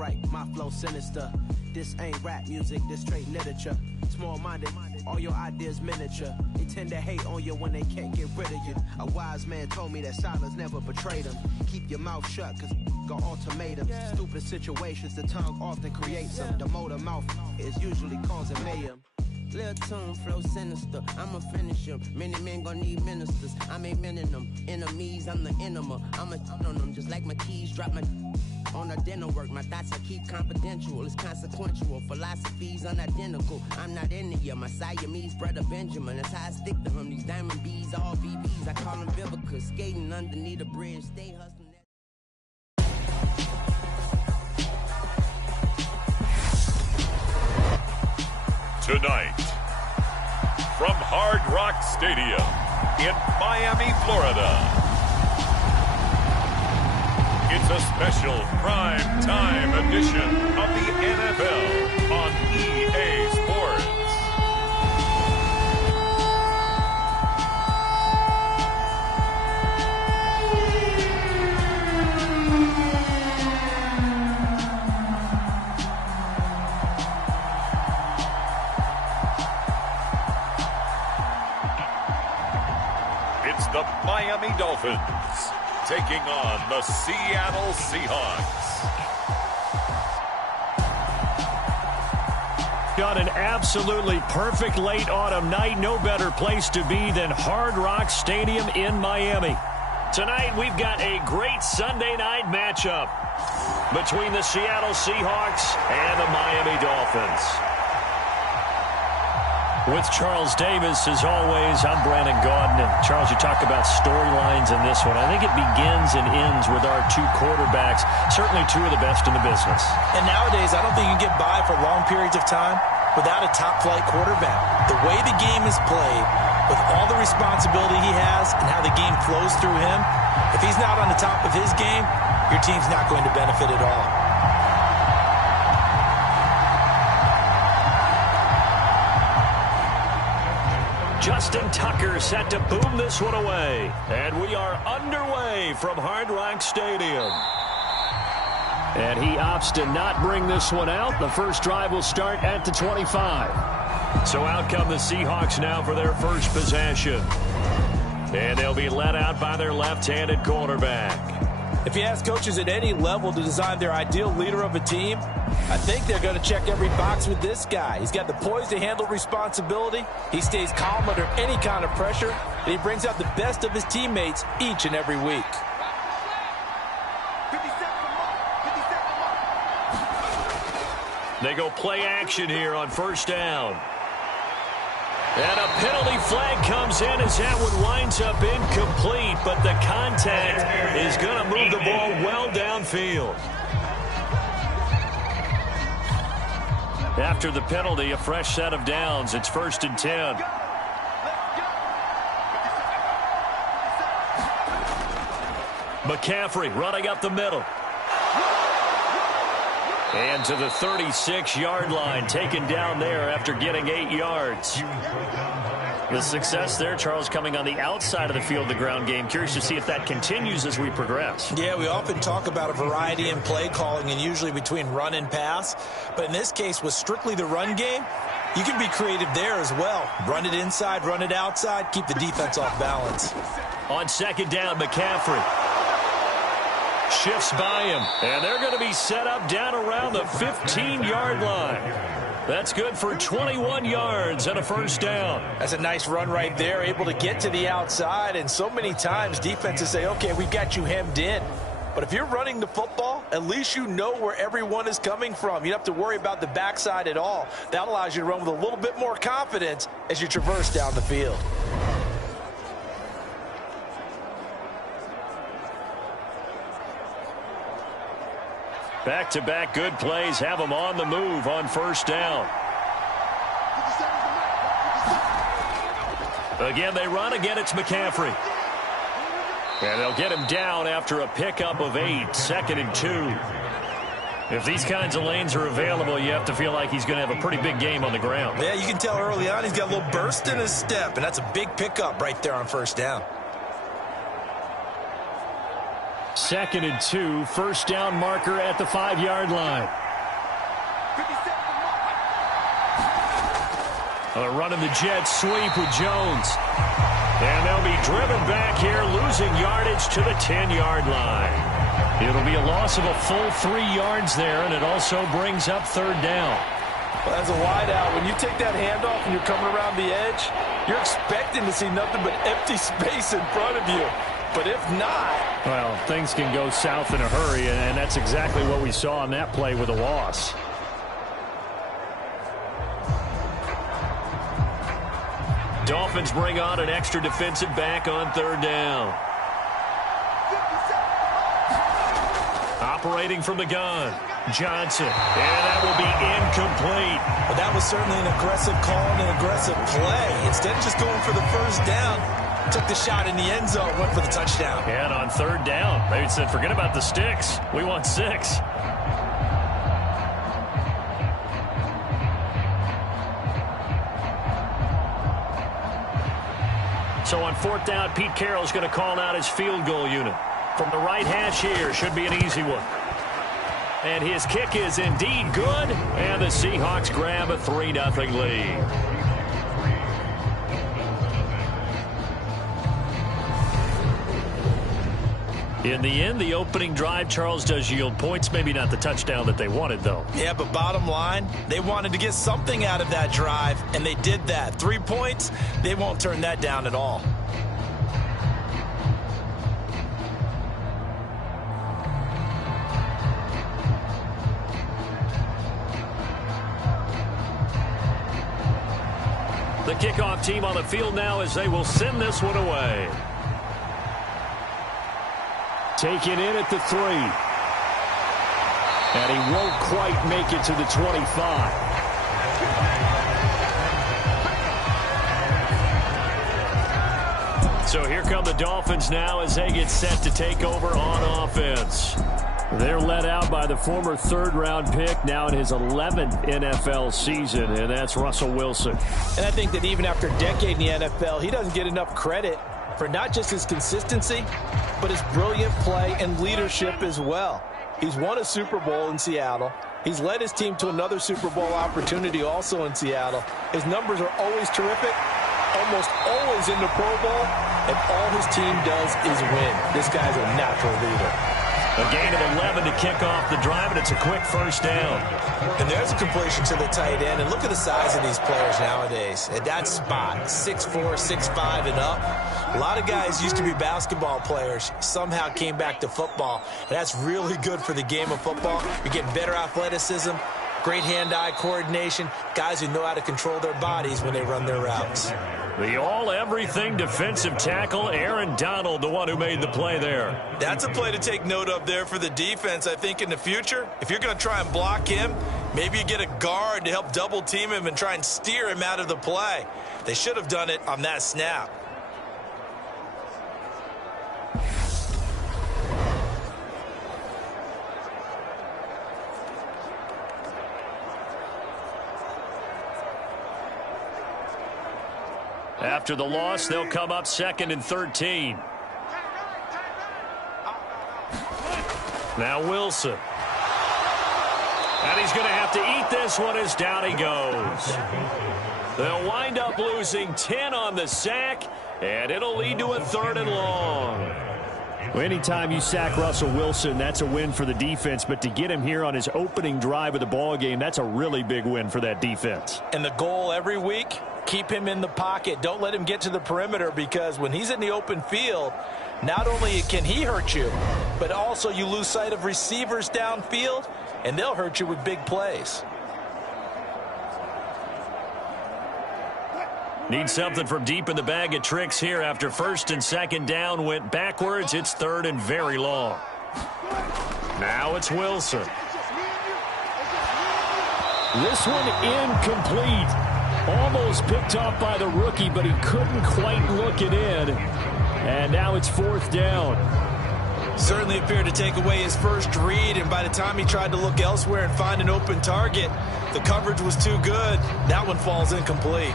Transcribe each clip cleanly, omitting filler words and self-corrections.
right, my flow sinister. This ain't rap music, this straight literature. Small-minded, all your ideas miniature. They tend to hate on you when they can't get rid of you. A wise man told me that silence never betrayed him. Keep your mouth shut, cause got ultimatums. Stupid situations, the tongue often creates them. The motor mouth is usually causing mayhem. Lil' tune, flow sinister, I'ma finish him. Many men gon' need ministers, I'm aiming them. Enemies, I'm the enema, I'ma on them. Just like my keys, drop my on a dinner work. My thoughts I keep confidential, it's consequential. Philosophies unidentical, I'm not into ya. My Siamese brother Benjamin, that's how I stick to him. These diamond bees, all BBs, I call them Vivica. Skating underneath a bridge, stay hustling. Tonight, from Hard Rock Stadium in Miami, Florida, it's a special prime time edition of the NFL on EA Sports. The Miami Dolphins taking on the Seattle Seahawks. On an absolutely perfect late autumn night, no better place to be than Hard Rock Stadium in Miami. Tonight, we've got a great Sunday night matchup between the Seattle Seahawks and the Miami Dolphins. With Charles Davis, as always, I'm Brandon Gaudin. And Charles, you talk about storylines in this one. I think it begins and ends with our two quarterbacks, certainly two of the best in the business. And nowadays, I don't think you can get by for long periods of time without a top-flight quarterback. The way the game is played, with all the responsibility he has and how the game flows through him, if he's not on the top of his game, your team's not going to benefit at all. Justin Tucker set to boom this one away. And we are underway from Hard Rock Stadium. And he opts to not bring this one out. The first drive will start at the 25. So out come the Seahawks now for their first possession. And they'll be led out by their left-handed quarterback. If you ask coaches at any level to design their ideal leader of a team, I think they're going to check every box with this guy. He's got the poise to handle responsibility. He stays calm under any kind of pressure, and he brings out the best of his teammates each and every week. They go play action here on first down. And a penalty flag comes in as that one winds up incomplete, but the contact is going to move the ball well downfield. After the penalty, a fresh set of downs. It's 1st and 10. McCaffrey running up the middle. And to the 36-yard line, taken down there after getting 8 yards. The success there, Charles, coming on the outside of the field, the ground game. Curious to see if that continues as we progress. Yeah, we often talk about a variety in play calling and usually between run and pass. But in this case, with strictly the run game, you can be creative there as well. Run it inside, run it outside, keep the defense off balance. On second down, McCaffrey shifts by him, and they're going to be set up down around the 15-yard line. That's good for 21 yards and a first down. That's a nice run right there, able to get to the outside, and so many times defenses say, okay, we've got you hemmed in. But if you're running the football, at least you know where everyone is coming from. You don't have to worry about the backside at all. That allows you to run with a little bit more confidence as you traverse down the field. Back-to-back good plays have them on the move on first down. Again, they run. Again, it's McCaffrey. And they'll get him down after a pickup of 8, 2nd and 2. If these kinds of lanes are available, you have to feel like he's going to have a pretty big game on the ground. Yeah, you can tell early on he's got a little burst in his step, and that's a big pickup right there on first down. 2nd and 2. First down marker at the 5-yard line. Running the jet sweep with Jones. And they'll be driven back here, losing yardage to the 10-yard line. It'll be a loss of a full 3 yards there, and it also brings up 3rd down. Well, as a wideout, when you take that handoff and you're coming around the edge, you're expecting to see nothing but empty space in front of you. But if not... Well, things can go south in a hurry, and that's exactly what we saw on that play with a loss. Dolphins bring on an extra defensive back on 3rd down. Operating from the gun, Johnson. And that will be incomplete. Well, that was certainly an aggressive call and an aggressive play. Instead of just going for the first down, took the shot in the end zone, went for the touchdown. And on 3rd down, they said, forget about the sticks. We want 6. So on 4th down, Pete Carroll's going to call out his field goal unit. From the right hash here, should be an easy one. And his kick is indeed good, and the Seahawks grab a 3-0 lead. In the end, the opening drive, Charles, does yield points. Maybe not the touchdown that they wanted, though. Yeah, but bottom line, they wanted to get something out of that drive, and they did that. 3 points, they won't turn that down at all. The kickoff team on the field now as they will send this one away. Taken in at the 3. And he won't quite make it to the 25. So here come the Dolphins now as they get set to take over on offense. They're led out by the former 3rd-round pick, now in his 11th NFL season, and that's Russell Wilson. And I think that even after a decade in the NFL, he doesn't get enough credit for not just his consistency, but his brilliant play and leadership as well. He's won a Super Bowl in Seattle. He's led his team to another Super Bowl opportunity also in Seattle. His numbers are always terrific, almost always in the Pro Bowl, and all his team does is win. This guy's a natural leader. A gain of 11 to kick off the drive, and it's a quick first down. And there's a completion to the tight end. And look at the size of these players nowadays. At that spot, 6'4", 6'5", and up. A lot of guys used to be basketball players, somehow came back to football. And that's really good for the game of football. You're getting better athleticism, great hand-eye coordination, guys who know how to control their bodies when they run their routes. The all-everything defensive tackle, Aaron Donald, the one who made the play there. That's a play to take note of there for the defense, I think, in the future. If you're going to try and block him, maybe you get a guard to help double-team him and try and steer him out of the play. They should have done it on that snap. After the loss, they'll come up 2nd and 13. Now Wilson. And he's going to have to eat this one as down he goes. They'll wind up losing 10 on the sack, and it'll lead to a 3rd and long. Well, anytime you sack Russell Wilson, that's a win for the defense. But to get him here on his opening drive of the ball game, that's a really big win for that defense. And the goal every week, keep him in the pocket. Don't let him get to the perimeter, because when he's in the open field, not only can he hurt you, but also you lose sight of receivers downfield, and they'll hurt you with big plays. Need something from deep in the bag of tricks here after 1st and 2nd down went backwards. It's 3rd and very long. Now it's Wilson. This one incomplete. Almost picked off by the rookie, but he couldn't quite look it in. And now it's 4th down. Certainly appeared to take away his first read, and by the time he tried to look elsewhere and find an open target, the coverage was too good. That one falls incomplete.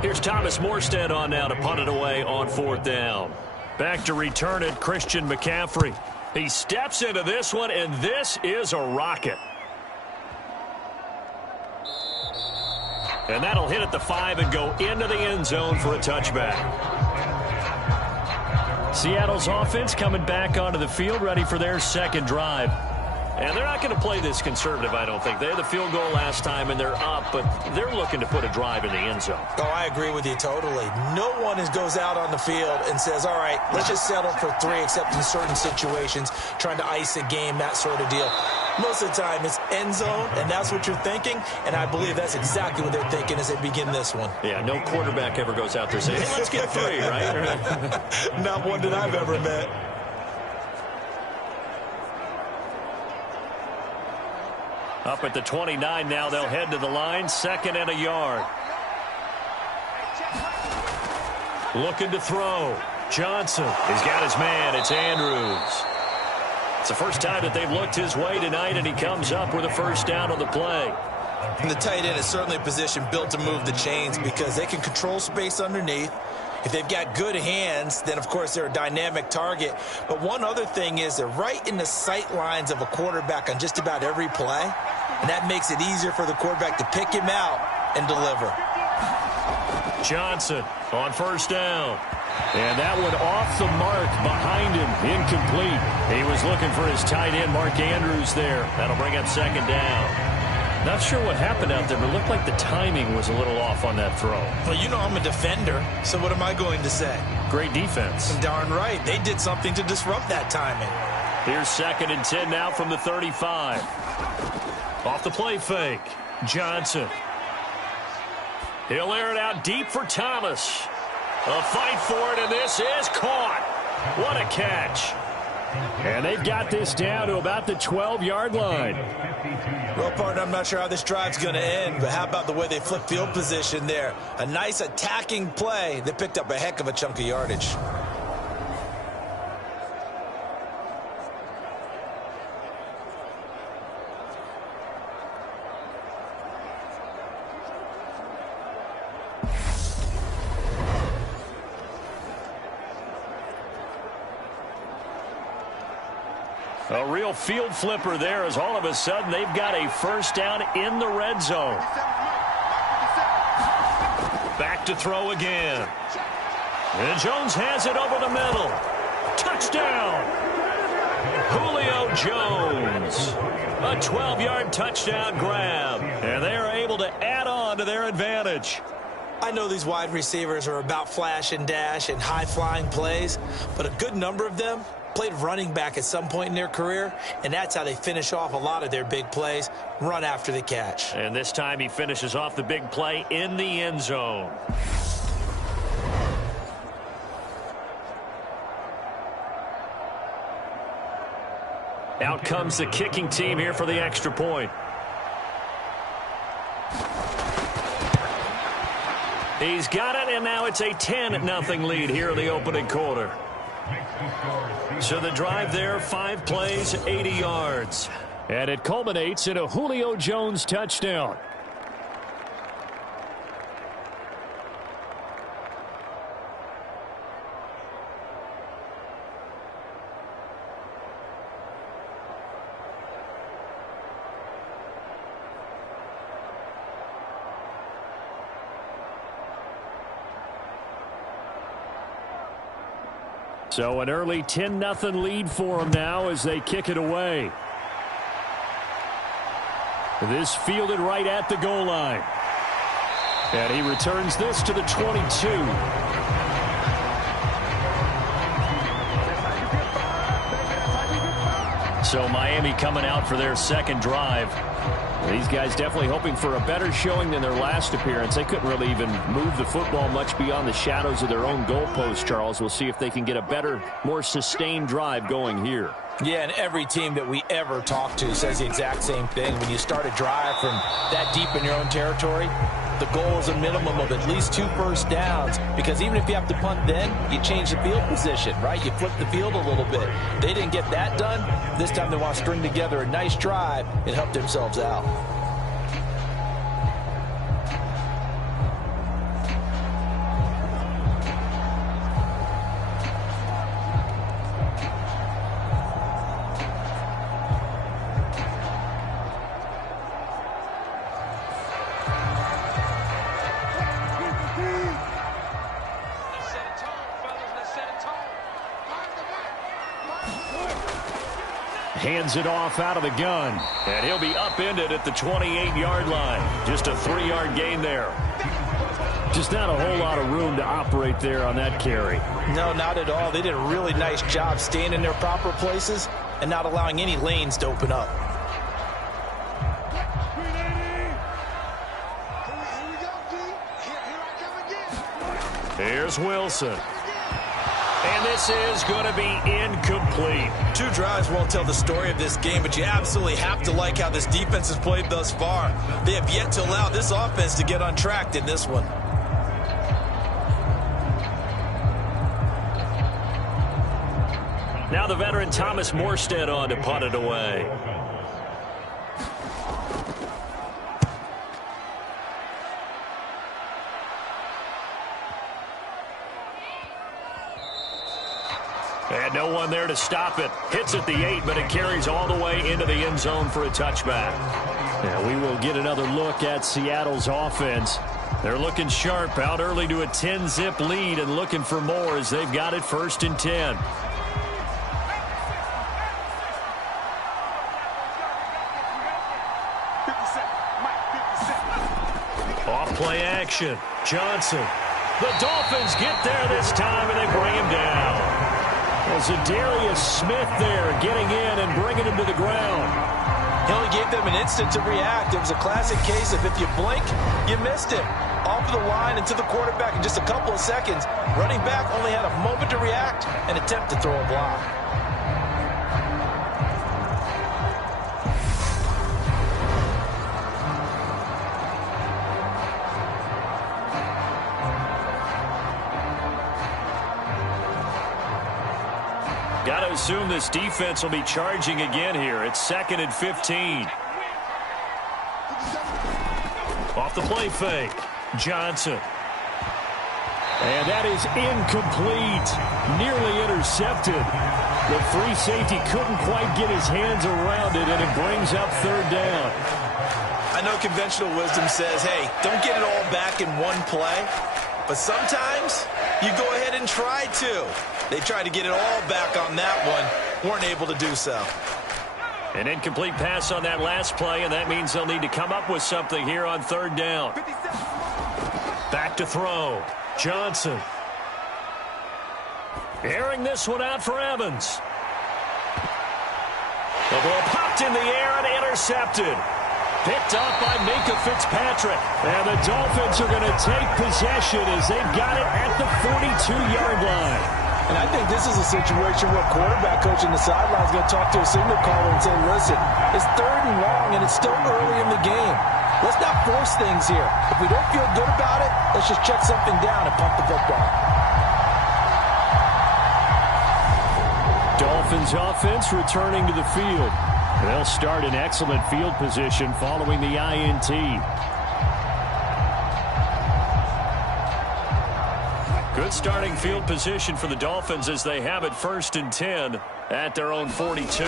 Here's Thomas Morstead on now to punt it away on 4th down. Back to return it, Christian McCaffrey. He steps into this one, and this is a rocket. And that'll hit at the 5 and go into the end zone for a touchback. Seattle's offense coming back onto the field, ready for their second drive. And they're not going to play this conservative, I don't think. They had the field goal last time, and they're up, but they're looking to put a drive in the end zone. Oh, I agree with you totally. No one goes out on the field and says, all right, let's just settle for 3, except in certain situations, trying to ice a game, that sort of deal. Most of the time, it's end zone, and that's what you're thinking, and I believe that's exactly what they're thinking as they begin this one. Yeah, no quarterback ever goes out there saying, hey, let's get 3, right? Not one that I've ever met. Up at the 29 now, they'll head to the line, 2nd and a yard. Looking to throw. Johnson, he's got his man, it's Andrews. It's the first time that they've looked his way tonight, and he comes up with a first down on the play. And the tight end is certainly a position built to move the chains because they can control space underneath. If they've got good hands, then, of course, they're a dynamic target. But one other thing is they're right in the sight lines of a quarterback on just about every play, and that makes it easier for the quarterback to pick him out and deliver. Johnson on first down. And that one off the mark behind him, incomplete. He was looking for his tight end, Mark Andrews, there. That'll bring up 2nd down. Not sure what happened out there, but it looked like the timing was a little off on that throw. Well, you know I'm a defender, so what am I going to say? Great defense. Darn right. They did something to disrupt that timing. Here's 2nd and 10 now from the 35. Off the play fake. Johnson. He'll air it out deep for Thomas. A fight for it, and this is caught. What a catch. And they've got this down to about the 12-yard line. Well, partner, I'm not sure how this drive's going to end, but how about the way they flip field position there? A nice attacking play that picked up a heck of a chunk of yardage. A real field flipper there as all of a sudden they've got a first down in the red zone. Back to throw again. And Jones has it over the middle. Touchdown! Julio Jones. A 12-yard touchdown grab. And they are able to add on to their advantage. I know these wide receivers are about flash and dash and high-flying plays, but a good number of them played running back at some point in their career, and that's how they finish off a lot of their big plays, run after the catch. And this time he finishes off the big play in the end zone. Out comes the kicking team here for the extra point. He's got it, and now it's a 10-0 lead here in the opening quarter. So the drive there, 5 plays, 80 yards. And it culminates in a Julio Jones touchdown. So an early 10-0 lead for them now as they kick it away. This fielded right at the goal line. And he returns this to the 22. So Miami coming out for their second drive. These guys definitely hoping for a better showing than their last appearance. They couldn't really even move the football much beyond the shadows of their own goalpost, Charles. We'll see if they can get a better, more sustained drive going here. Yeah, and every team that we ever talk to says the exact same thing. When you start a drive from that deep in your own territory, the goal is a minimum of at least 2 first downs, because even if you have to punt then, you change the field position, right? You flip the field a little bit. They didn't get that done. This time they want to string together a nice drive and help themselves out. hands it off out of the gun. And he'll be upended at the 28-yard line. Just a 3-yard gain there. Just not a whole lot of room to operate there on that carry. No, not at all. They did a really nice job staying in their proper places and not allowing any lanes to open up. Here's Wilson. And this is going to be incomplete. 2 drives won't tell the story of this game, but you absolutely have to like how this defense has played thus far. They have yet to allow this offense to get untracked in this one. Now the veteran Thomas Morstead on to punt it away. And no one there to stop it. Hits at the 8, but it carries all the way into the end zone for a touchback. Now we will get another look at Seattle's offense. They're looking sharp, out early to a 10-zip lead and looking for more as they've got it 1st and 10. Off-play action. Johnson. The Dolphins get there this time, and they bring him down. As Darius Smith there getting in and bringing him to the ground. He only gave them an instant to react. It was a classic case of if you blink, you missed him. Off the line and to the quarterback in just a couple of seconds. Running back only had a moment to react and attempt to throw a block. Got to assume this defense will be charging again here. It's 2nd and 15. Off the play fake. Johnson. And that is incomplete. Nearly intercepted. The free safety couldn't quite get his hands around it, and it brings up 3rd down. I know conventional wisdom says, hey, don't get it all back in one play. But sometimes you go ahead and try to. They tried to get it all back on that one. Weren't able to do so. An incomplete pass on that last play, and that means they'll need to come up with something here on 3rd down. Back to throw. Johnson. Airing this one out for Evans. The ball popped in the air and intercepted. Picked up by Minka Fitzpatrick. And the Dolphins are going to take possession as they've got it at the 42-yard line. And I think this is a situation where quarterback coach in the sideline is going to talk to a signal caller and say, listen, it's 3rd and long and it's still early in the game. Let's not force things here. If we don't feel good about it, let's just check something down and pump the football. Dolphins offense returning to the field. They'll start in excellent field position following the INT. Good starting field position for the Dolphins as they have it 1st and 10 at their own 42.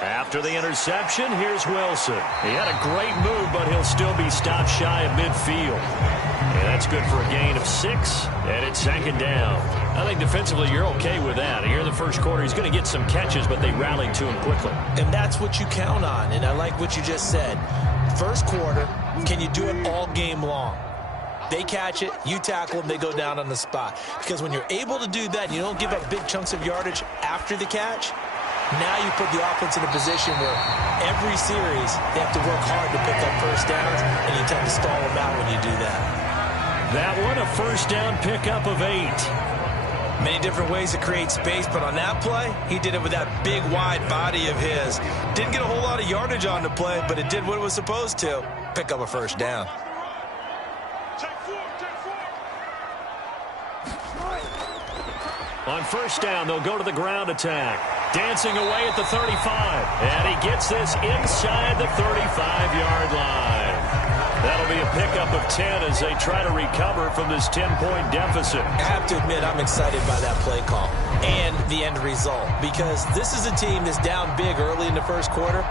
After the interception, here's Wilson. He had a great move, but he'll still be stopped shy of midfield. And that's good for a gain of 6, and it's 2nd down. I think defensively you're okay with that. Here in the first quarter, he's going to get some catches, but they rallied to him quickly. And that's what you count on, and I like what you just said. First quarter, can you do it all game long? They catch it, you tackle them, they go down on the spot. Because when you're able to do that, and you don't give up big chunks of yardage after the catch, now you put the offense in a position where every series they have to work hard to pick up 1st downs, and you tend to stall them out when you do that. That one, a 1st down pickup of 8. Many different ways to create space, but on that play, he did it with that big, wide body of his. Didn't get a whole lot of yardage on the play, but it did what it was supposed to, pick up a 1st down. On 1st down, they'll go to the ground attack. Dancing away at the 35. And he gets this inside the 35-yard line. That'll be a pickup of 10 as they try to recover from this 10-point deficit. I have to admit, I'm excited by that play call and the end result, because this is a team that's down big early in the first quarter,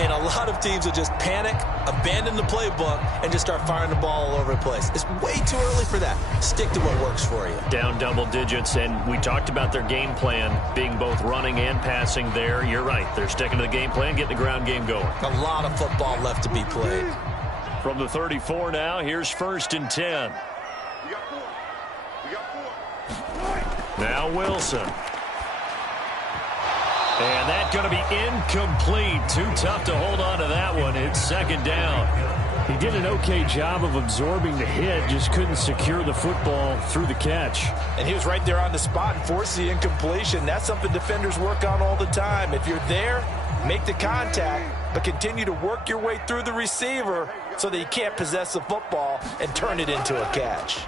And a lot of teams will just panic, abandon the playbook, and just start firing the ball all over the place. It's way too early for that. Stick to what works for you. Down double digits, and we talked about their game plan being both running and passing there. You're right. They're sticking to the game plan, getting the ground game going. A lot of football left to be played. From the 34 now, here's 1st and 10. Now Wilson. And that's going to be incomplete. Too tough to hold on to that one. It's 2nd down. He did an okay job of absorbing the hit, just couldn't secure the football through the catch. And he was right there on the spot and forced the incompletion. That's something defenders work on all the time. If you're there, make the contact, but continue to work your way through the receiver so that you can't possess the football and turn it into a catch.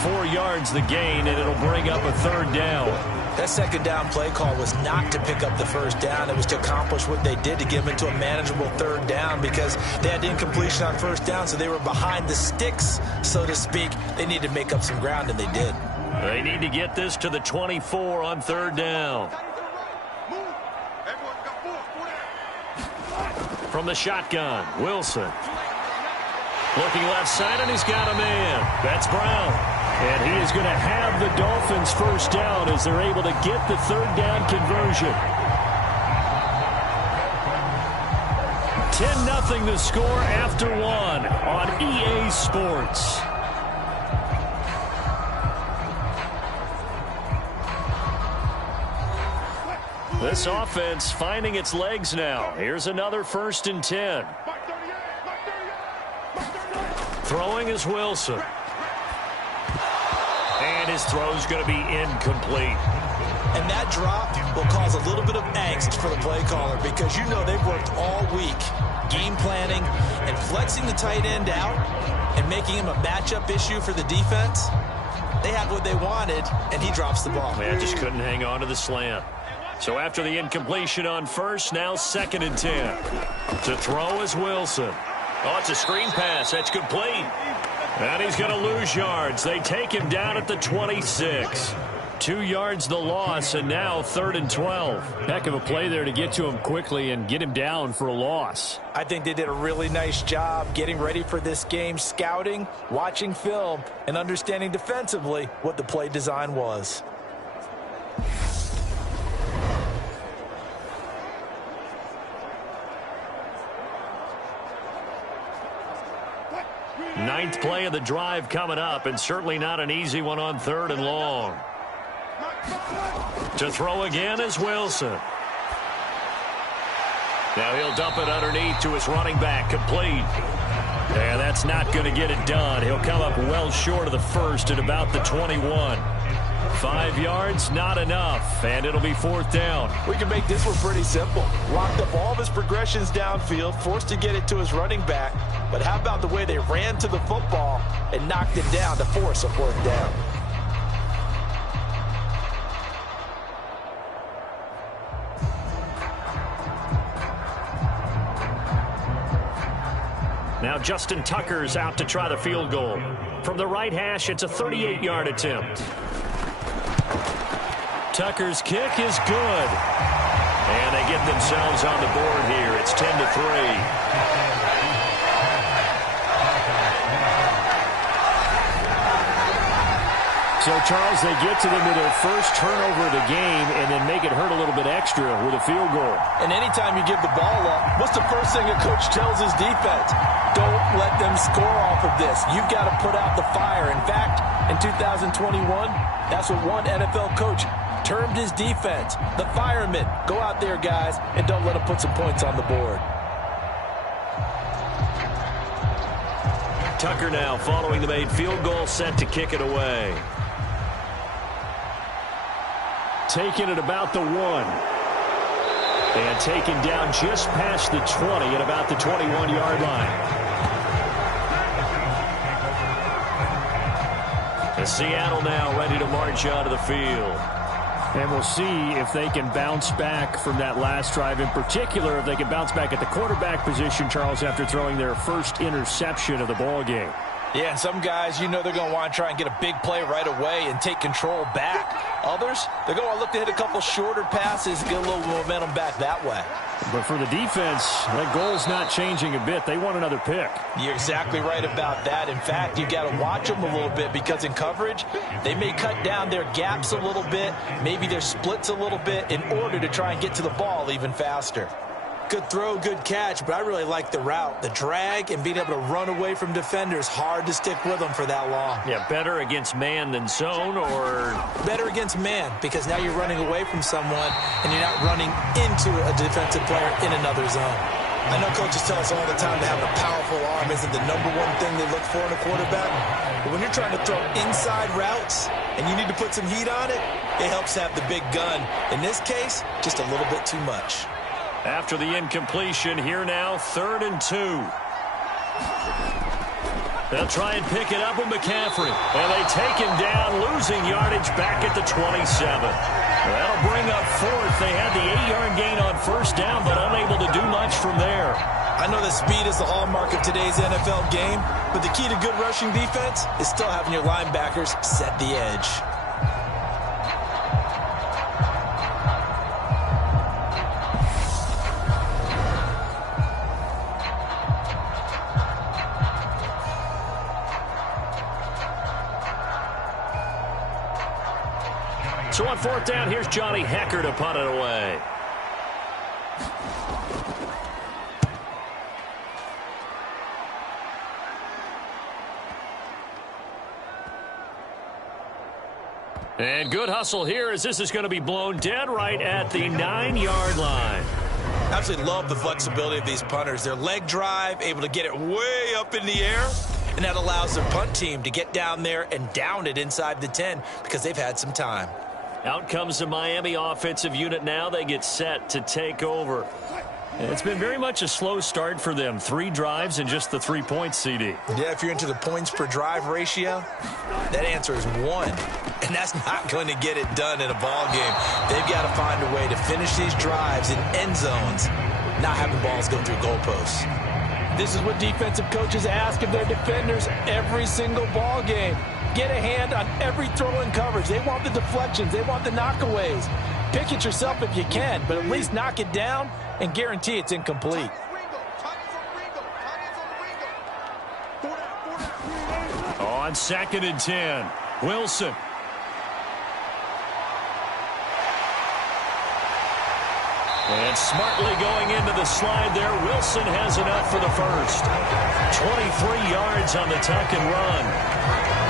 4 yards the gain, and it'll bring up a 3rd down. That 2nd down play call was not to pick up the 1st down. It was to accomplish what they did, to get them into a manageable 3rd down, because they had incompletion on 1st down, so they were behind the sticks, so to speak. They needed to make up some ground, and they did. They need to get this to the 24 on 3rd down. From the shotgun, Wilson. Looking left side, and he's got a man. That's Brown. And he is going to have the Dolphins 1st down as they're able to get the 3rd down conversion. 10-0 the score after 1 on EA Sports. This offense finding its legs now. Here's another 1st and 10. Throwing is Wilson. And his throw's going to be incomplete. And that drop will cause a little bit of angst for the play caller, because you know they've worked all week game planning and flexing the tight end out and making him a matchup issue for the defense. They have what they wanted, and he drops the ball. Yeah, just couldn't hang on to the slant. So after the incompletion on 1st, now 2nd and 10. To throw is Wilson. Oh, it's a screen pass. That's complete. And he's going to lose yards. They take him down at the 26. 2 yards the loss, and now 3rd and 12. Heck of a play there to get to him quickly and get him down for a loss. I think they did a really nice job getting ready for this game, scouting, watching film, and understanding defensively what the play design was. Ninth play of the drive coming up, and certainly not an easy one on 3rd and long. To throw again is Wilson. Now he'll dump it underneath to his running back, complete. And that's not going to get it done. He'll come up well short of the 1st at about the 21. 5 yards, not enough, and it'll be 4th down. We can make this one pretty simple. Locked up all of his progressions downfield, forced to get it to his running back. But how about the way they ran to the football and knocked it down to force a 4th down? Now Justin Tucker's out to try the field goal. From the right hash, it's a 38-yard attempt. Tucker's kick is good. And they get themselves on the board here. It's 10-3. So, Charles, they get to them with their first turnover of the game and then make it hurt a little bit extra with a field goal. And anytime you give the ball up, what's the first thing a coach tells his defense? Don't let them score off of this. You've got to put out the fire. In fact, in 2021, that's what one NFL coach termed his defense. The firemen. Go out there, guys, and don't let them put some points on the board. Tucker now following the made field goal, set to kick it away. Taken at about the 1. And taken down just past the 20 at about the 21-yard line. And Seattle now ready to march out of the field. And we'll see if they can bounce back from that last drive. In particular, if they can bounce back at the quarterback position, Charles, after throwing their first interception of the ball game. Yeah, and some guys, you know they're going to want to try and get a big play right away and take control back. Others, they're going to look to hit a couple shorter passes, get a little momentum back that way. But for the defense, that goal's not changing a bit. They want another pick. You're exactly right about that. In fact, you got to watch them a little bit because in coverage, they may cut down their gaps a little bit, maybe their splits a little bit in order to try and get to the ball even faster. Good throw, good catch, but I really like the route. The drag and being able to run away from defenders, hard to stick with them for that long. Yeah, better against man than zone, or? Better against man, because now you're running away from someone and you're not running into a defensive player in another zone. I know coaches tell us all the time that having a powerful arm isn't the number one thing they look for in a quarterback. But when you're trying to throw inside routes and you need to put some heat on it, it helps have the big gun. In this case, just a little bit too much. After the incompletion, here now, 3rd and 2. They'll try and pick it up with McCaffrey. And they take him down, losing yardage back at the 27. That'll bring up 4th. They had the 8-yard gain on 1st down, but unable to do much from there. I know that speed is the hallmark of today's NFL game, but the key to good rushing defense is still having your linebackers set the edge. So on 4th down, here's Johnny Hecker to punt it away. And good hustle here as this is going to be blown dead right at the 9-yard line. Absolutely love the flexibility of these punters. Their leg drive, able to get it way up in the air, and that allows their punt team to get down there and down it inside the 10 because they've had some time. Out comes the Miami offensive unit now. They get set to take over. It's been very much a slow start for them. 3 drives and just the 3 points, CD. Yeah, if you're into the points per drive ratio, that answer is 1. And that's not going to get it done in a ball game. They've got to find a way to finish these drives in end zones, not having balls go through goalposts. This is what defensive coaches ask of their defenders every single ball game. Get a hand on every throw in coverage. They want the deflections. They want the knockaways. Pick it yourself if you can, but at least knock it down and guarantee it's incomplete. On 2nd and 10, Wilson. And smartly going into the slide there, Wilson has enough for the first. 23 yards on the tuck and run.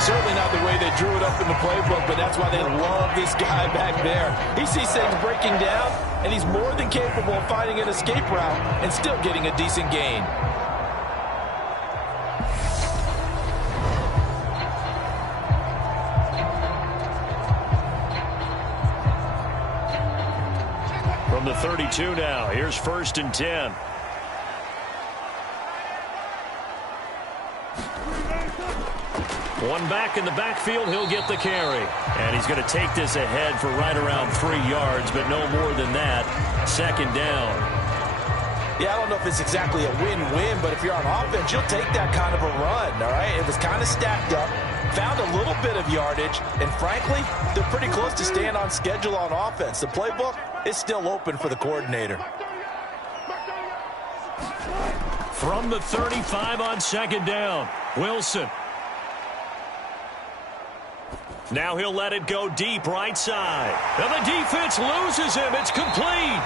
Certainly not the way they drew it up in the playbook, but that's why they love this guy back there. He sees things breaking down, and he's more than capable of finding an escape route and still getting a decent gain. From the 32 now, here's 1st and 10. One back in the backfield, he'll get the carry. And he's going to take this ahead for right around 3 yards, but no more than that. 2nd down. Yeah, I don't know if it's exactly a win-win, but if you're on offense, you'll take that kind of a run, all right? It was kind of stacked up, found a little bit of yardage, and frankly, they're pretty close to staying on schedule on offense. The playbook is still open for the coordinator. From the 35 on 2nd down, Wilson. Now he'll let it go deep right side. And the defense loses him. It's complete.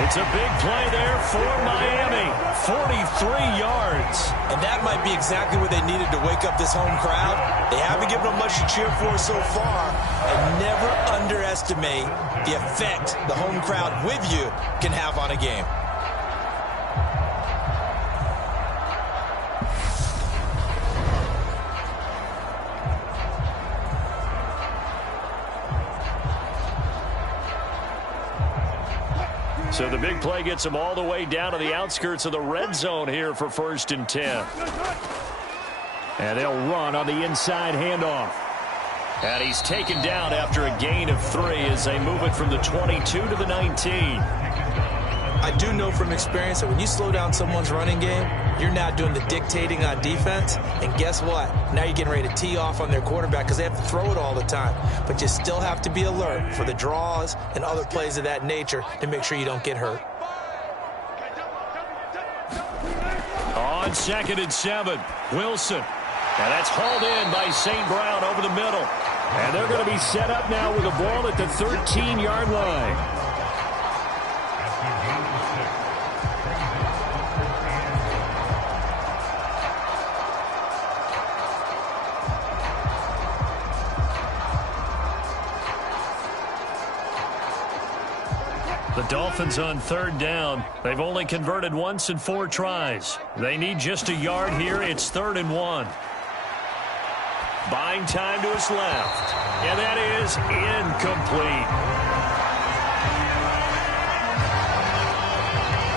It's a big play there for Miami. 43 yards. And that might be exactly what they needed to wake up this home crowd. They haven't given them much to cheer for so far. And never underestimate the effect the home crowd with you can have on a game. So the big play gets him all the way down to the outskirts of the red zone here for 1st and 10. And they'll run on the inside handoff. And he's taken down after a gain of 3 as they move it from the 22 to the 19. I do know from experience that when you slow down someone's running game, you're now doing the dictating on defense. And guess what? Now you're getting ready to tee off on their quarterback because they have to throw it all the time. But you still have to be alert for the draws and other plays of that nature to make sure you don't get hurt. On 2nd and 7, Wilson. And that's hauled in by St. Brown over the middle. And they're going to be set up now with the ball at the 13-yard line. The Dolphins on 3rd down. They've only converted once in 4 tries. They need just a yard here. It's 3rd and 1. Buying time to his left. And that is incomplete.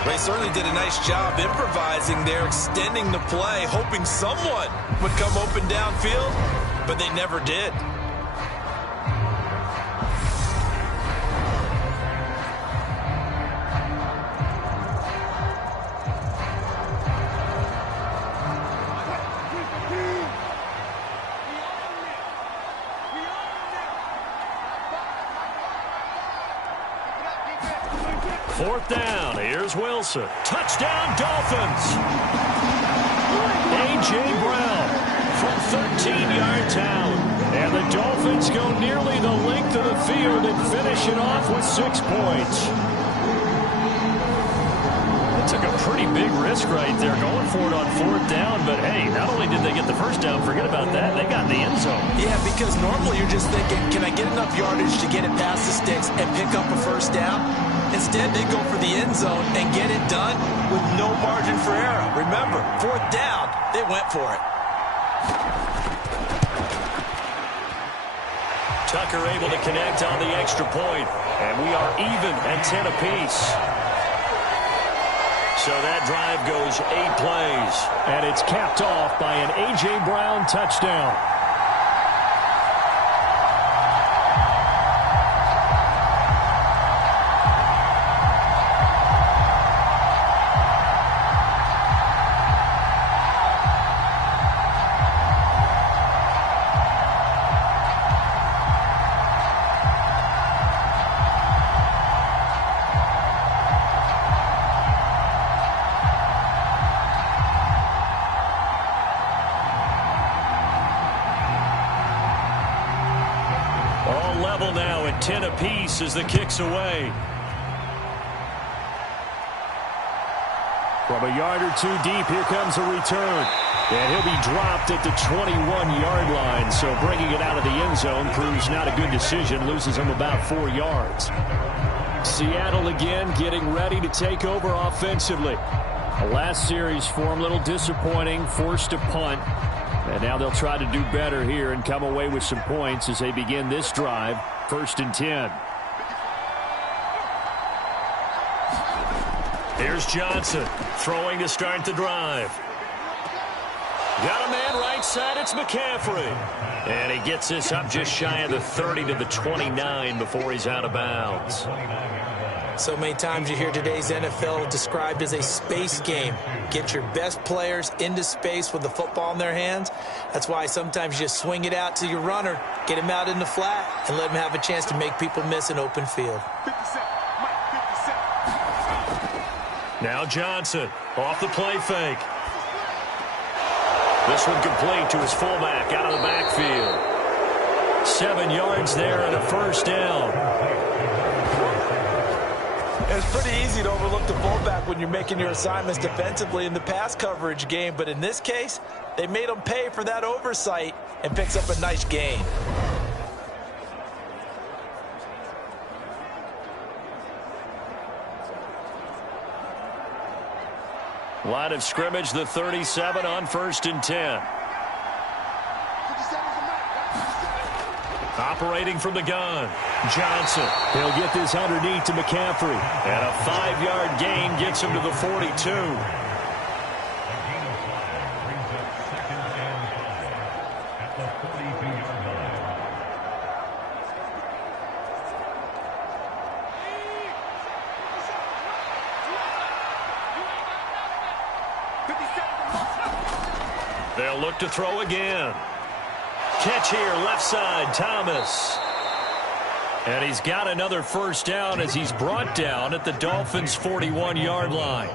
They certainly did a nice job improvising there, extending the play, hoping someone would come open downfield, but they never did. Fourth down. Here's Wilson. Touchdown, Dolphins. A.J. Brown from 13-yard out. And the Dolphins go nearly the length of the field and finish it off with 6 points. They took a pretty big risk right there going for it on 4th down. But, hey, not only did they get the first down, forget about that, they got in the end zone. Yeah, because normally you're just thinking, can I get enough yardage to get it past the sticks and pick up a first down? Instead, they go for the end zone and get it done with no margin for error. Remember, 4th down, they went for it. Tucker able to connect on the extra point, and we are even at 10 apiece. So that drive goes 8 plays, and it's capped off by an A.J. Brown touchdown. Now at 10 apiece as the kick's away. From a yard or 2 deep, here comes a return. And he'll be dropped at the 21-yard line. So bringing it out of the end zone proves not a good decision. Loses him about 4 yards. Seattle again getting ready to take over offensively. The last series for him, a little disappointing. Forced to punt. And now they'll try to do better here and come away with some points as they begin this drive. 1st and 10. Here's Johnson throwing to start the drive. Got a man right side. It's McCaffrey. And he gets this up just shy of the 30 to the 29 before he's out of bounds. So many times you hear today's NFL described as a space game. Get your best players into space with the football in their hands. That's why sometimes you just swing it out to your runner, get him out in the flat, and let him have a chance to make people miss an open field. Now Johnson off the play fake. This one complete to his fullback out of the backfield. 7 yards there and a 1st down. It's pretty easy to overlook the fullback when you're making your assignments defensively in the pass coverage game, but in this case, they made him pay for that oversight and picks up a nice gain. Line of scrimmage, the 37 on 1st and 10. Operating from the gun, Johnson. He'll get this underneath to McCaffrey. And a 5-yard gain gets him to the 42. They'll look to throw again. Catch here, left side, Thomas. And he's got another first down as he's brought down at the Dolphins' 41-yard line.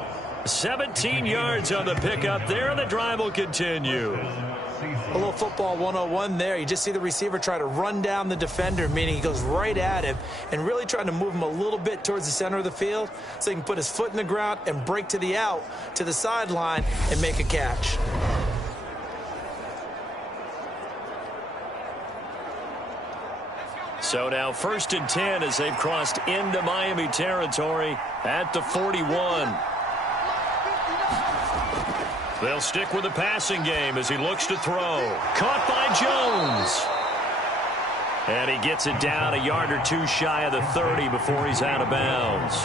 17 yards on the pickup there, and the drive will continue. A little football 101 there. You just see the receiver try to run down the defender, meaning he goes right at him and really trying to move him a little bit towards the center of the field so he can put his foot in the ground and break to the out, to the sideline, and make a catch. So now 1st and 10 as they've crossed into Miami territory at the 41. They'll stick with the passing game as he looks to throw. Caught by Jones. And he gets it down a yard or two shy of the 30 before he's out of bounds.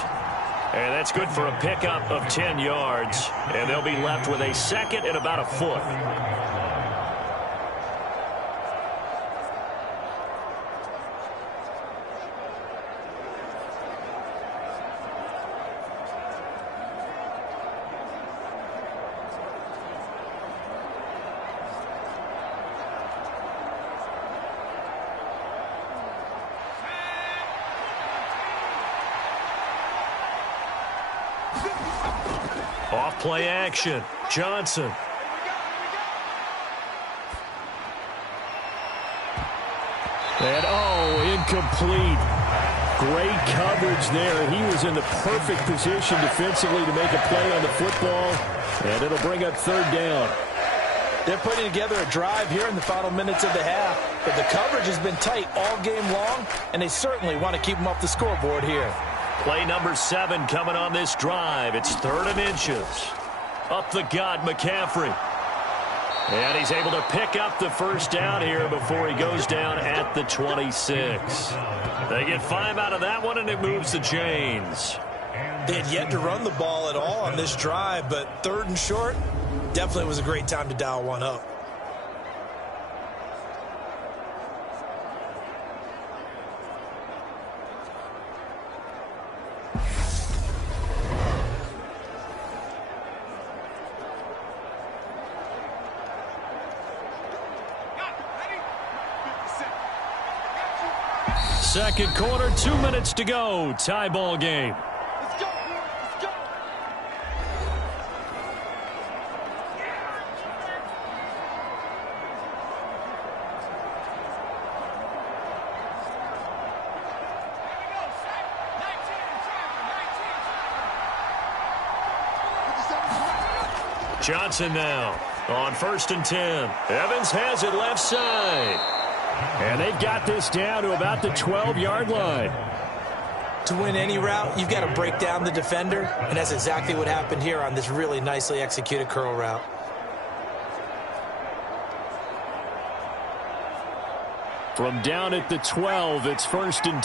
And that's good for a pickup of 10 yards. And they'll be left with a second and about a foot. Off play action. Johnson. And incomplete. Great coverage there. He was in the perfect position defensively to make a play on the football. And it'll bring up 3rd down. They're putting together a drive here in the final minutes of the half. But the coverage has been tight all game long, and they certainly want to keep them off the scoreboard here. Play number 7 coming on this drive. It's 3rd and inches. Up the gut, McCaffrey. And he's able to pick up the first down here before he goes down at the 26. They get 5 out of that one, and it moves the chains. They had yet to run the ball at all on this drive, but 3rd and short definitely was a great time to dial one up. Second quarter, 2 minutes to go. Tie ball game. Let's go. Let's go. Johnson now on 1st and 10. Evans has it left side. And they've got this down to about the 12-yard line. To win any route, you've got to break down the defender, and that's exactly what happened here on this really nicely executed curl route. From down at the 12, it's 1st and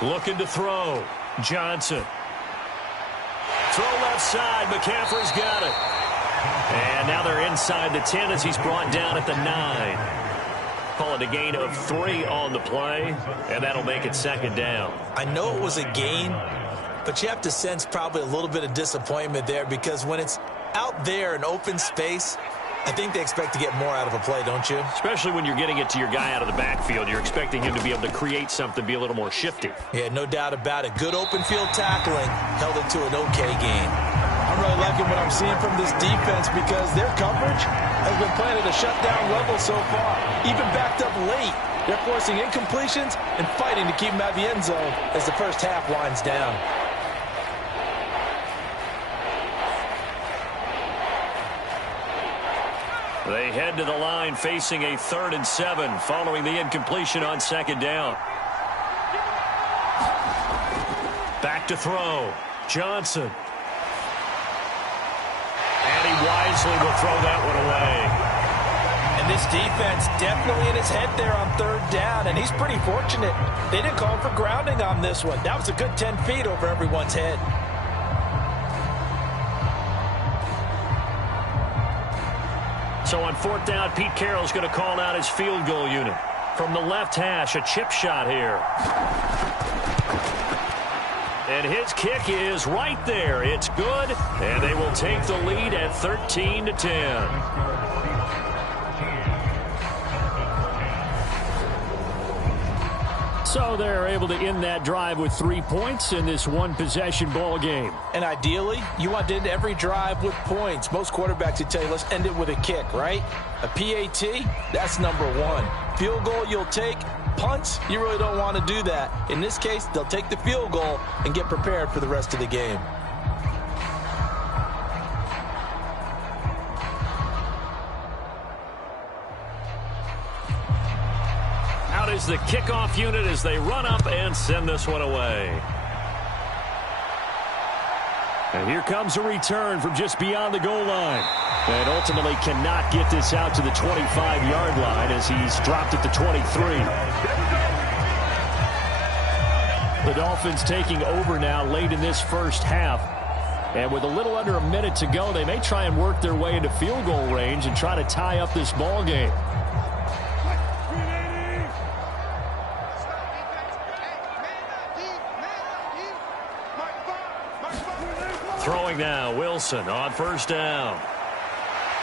10. Looking to throw. Johnson. Throw left side. McCaffrey's got it. And now they're inside the 10 as he's brought down at the 9. Call it a gain of 3 on the play, and that'll make it 2nd down. I know it was a gain, but you have to sense probably a little bit of disappointment there because when it's out there in open space, I think they expect to get more out of a play, don't you? Especially when you're getting it to your guy out of the backfield. You're expecting him to be able to create something, be a little more shifty. Yeah, no doubt about it. Good open field tackling held it to an okay gain. I'm really liking what I'm seeing from this defense because their coverage has been playing at a shutdown level so far. Even backed up late, they're forcing incompletions and fighting to keep them out of the end zone as the first half winds down. They head to the line facing a 3rd and 7 following the incompletion on 2nd down. Back to throw. Johnson. And he wisely will throw that one away. And this defense definitely in his head there on 3rd down, and he's pretty fortunate. They didn't call him for grounding on this one. That was a good 10 feet over everyone's head. So on 4th down, Pete Carroll's going to call out his field goal unit. From the left hash, a chip shot here. And his kick is right there. It's good, and they will take the lead at 13-10. So they're able to end that drive with 3 points in this one-possession ball game. And ideally, you want to end every drive with points. Most quarterbacks would tell you, let's end it with a kick, right? A PAT, that's number one. Field goal, you'll take. Punts, you really don't want to do that. In this case, they'll take the field goal and get prepared for the rest of the game. Out is the kickoff unit as they run up and send this one away. And here comes a return from just beyond the goal line. And ultimately cannot get this out to the 25-yard line as he's dropped at the 23. The Dolphins taking over now late in this first half. And with a little under a minute to go, they may try and work their way into field goal range and try to tie up this ball game. Throwing now, Wilson on first down.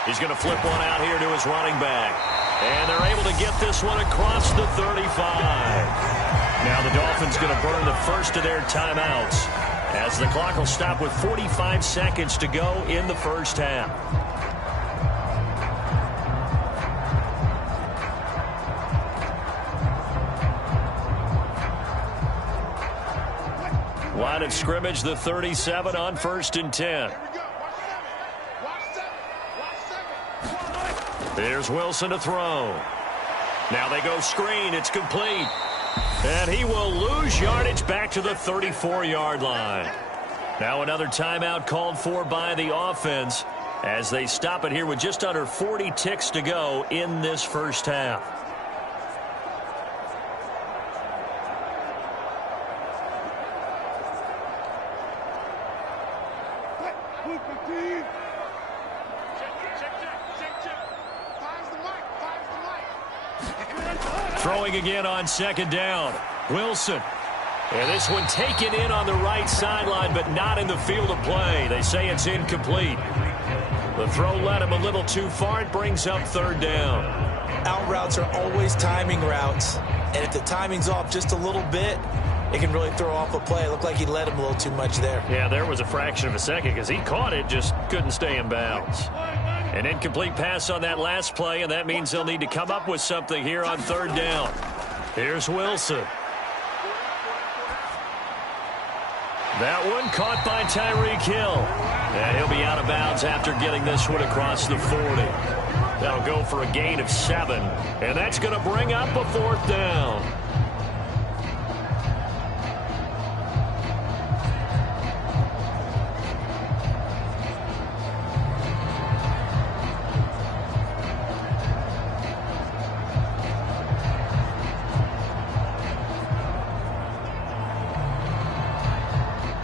He's going to flip one out here to his running back. And they're able to get this one across the 35. Now the Dolphins going to burn the first of their timeouts as the clock will stop with 45 seconds to go in the first half. Line of scrimmage, the 37 on 1st and 10. There's Wilson to throw. Now they go screen. It's complete. And he will lose yardage back to the 34-yard line. Now another timeout called for by the offense as they stop it here with just under 40 ticks to go in this first half. Throwing again on second down. Wilson. And this one taken in on the right sideline, but not in the field of play. They say it's incomplete. The throw led him a little too far. It brings up third down. Out routes are always timing routes. And if the timing's off just a little bit, it can really throw off a play. It looked like he led him a little too much there. Yeah, there was a fraction of a second because he caught it, just couldn't stay in bounds. An incomplete pass on that last play, and that means they'll need to come up with something here on third down. Here's Wilson. That one caught by Tyreek Hill. And he'll be out of bounds after getting this one across the 40. That'll go for a gain of 7. And that's going to bring up a fourth down.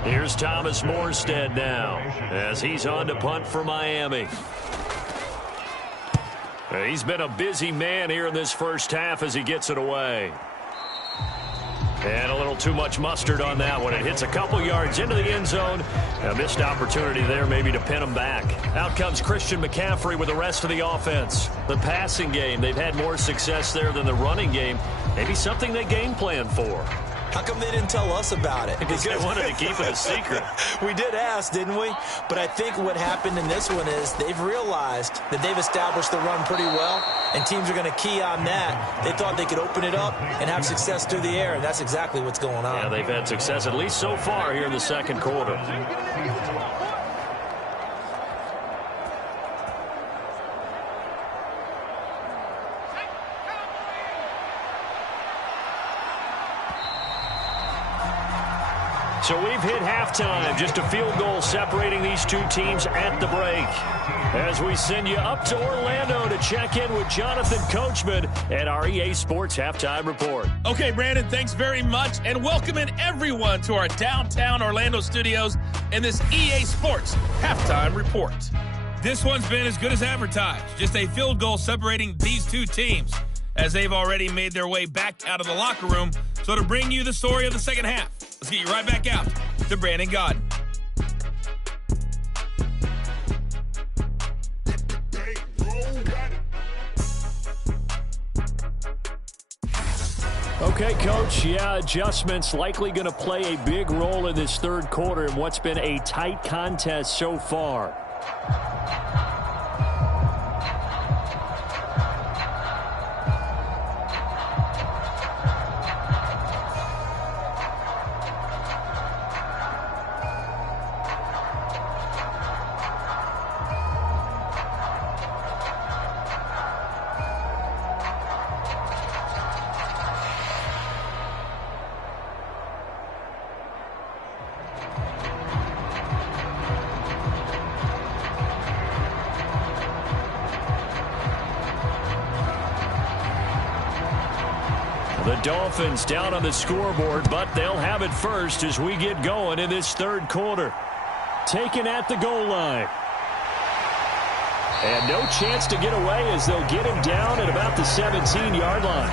Here's Thomas Morstead now as he's on to punt for Miami. He's been a busy man here in this first half as he gets it away. And a little too much mustard on that one. It hits a couple yards into the end zone. A missed opportunity there maybe to pin him back. Out comes Christian McCaffrey with the rest of the offense. The passing game, they've had more success there than the running game. Maybe something they game plan for. How come they didn't tell us about it? Because they wanted to keep it a secret. We did ask, didn't we? But I think what happened in this one is they've realized that they've established the run pretty well, and teams are going to key on that. They thought they could open it up and have success through the air, and that's exactly what's going on. Yeah, they've had success, at least so far, here in the second quarter. So we've hit halftime, just a field goal separating these two teams at the break. As we send you up to Orlando to check in with Jonathan Coachman at our EA Sports Halftime Report. Okay, Brandon, thanks very much, and welcoming everyone to our downtown Orlando studios in this EA Sports Halftime Report. This one's been as good as advertised, just a field goal separating these two teams, as they've already made their way back out of the locker room. So to bring you the story of the second half, let's get you right back out to Brandon Gaudin. Okay, Coach, adjustments likely going to play a big role in this third quarter in what's been a tight contest so far. The Dolphins down on the scoreboard, but they'll have it first as we get going in this third quarter. Taken at the goal line. And no chance to get away as they'll get him down at about the 17-yard line.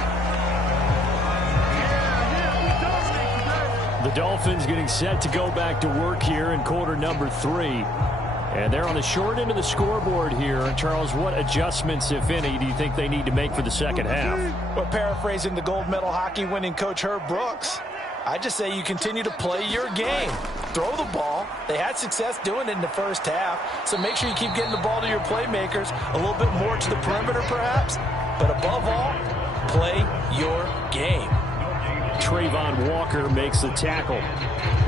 The Dolphins getting set to go back to work here in quarter number 3. And they're on the short end of the scoreboard here. And Charles, what adjustments, if any, do you think they need to make for the second half? Well, paraphrasing the gold medal hockey winning coach Herb Brooks, I just say you continue to play your game. Throw the ball. They had success doing it in the first half, so make sure you keep getting the ball to your playmakers, a little bit more to the perimeter perhaps, but above all, play your game. Trayvon Walker makes the tackle.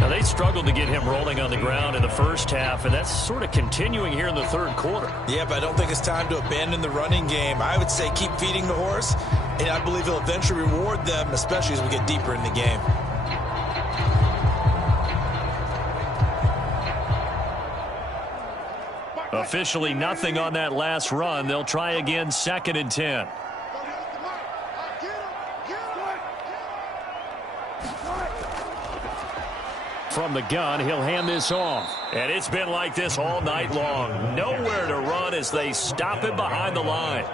Now, they struggled to get him rolling on the ground in the first half, and that's sort of continuing here in the third quarter. Yeah, but I don't think it's time to abandon the running game. I would say keep feeding the horse, and I believe he'll eventually reward them, especially as we get deeper in the game. Officially nothing on that last run. They'll try again, 2nd and 10. From the gun, he'll hand this off. And it's been like this all night long. Nowhere to run as they stop him behind the line.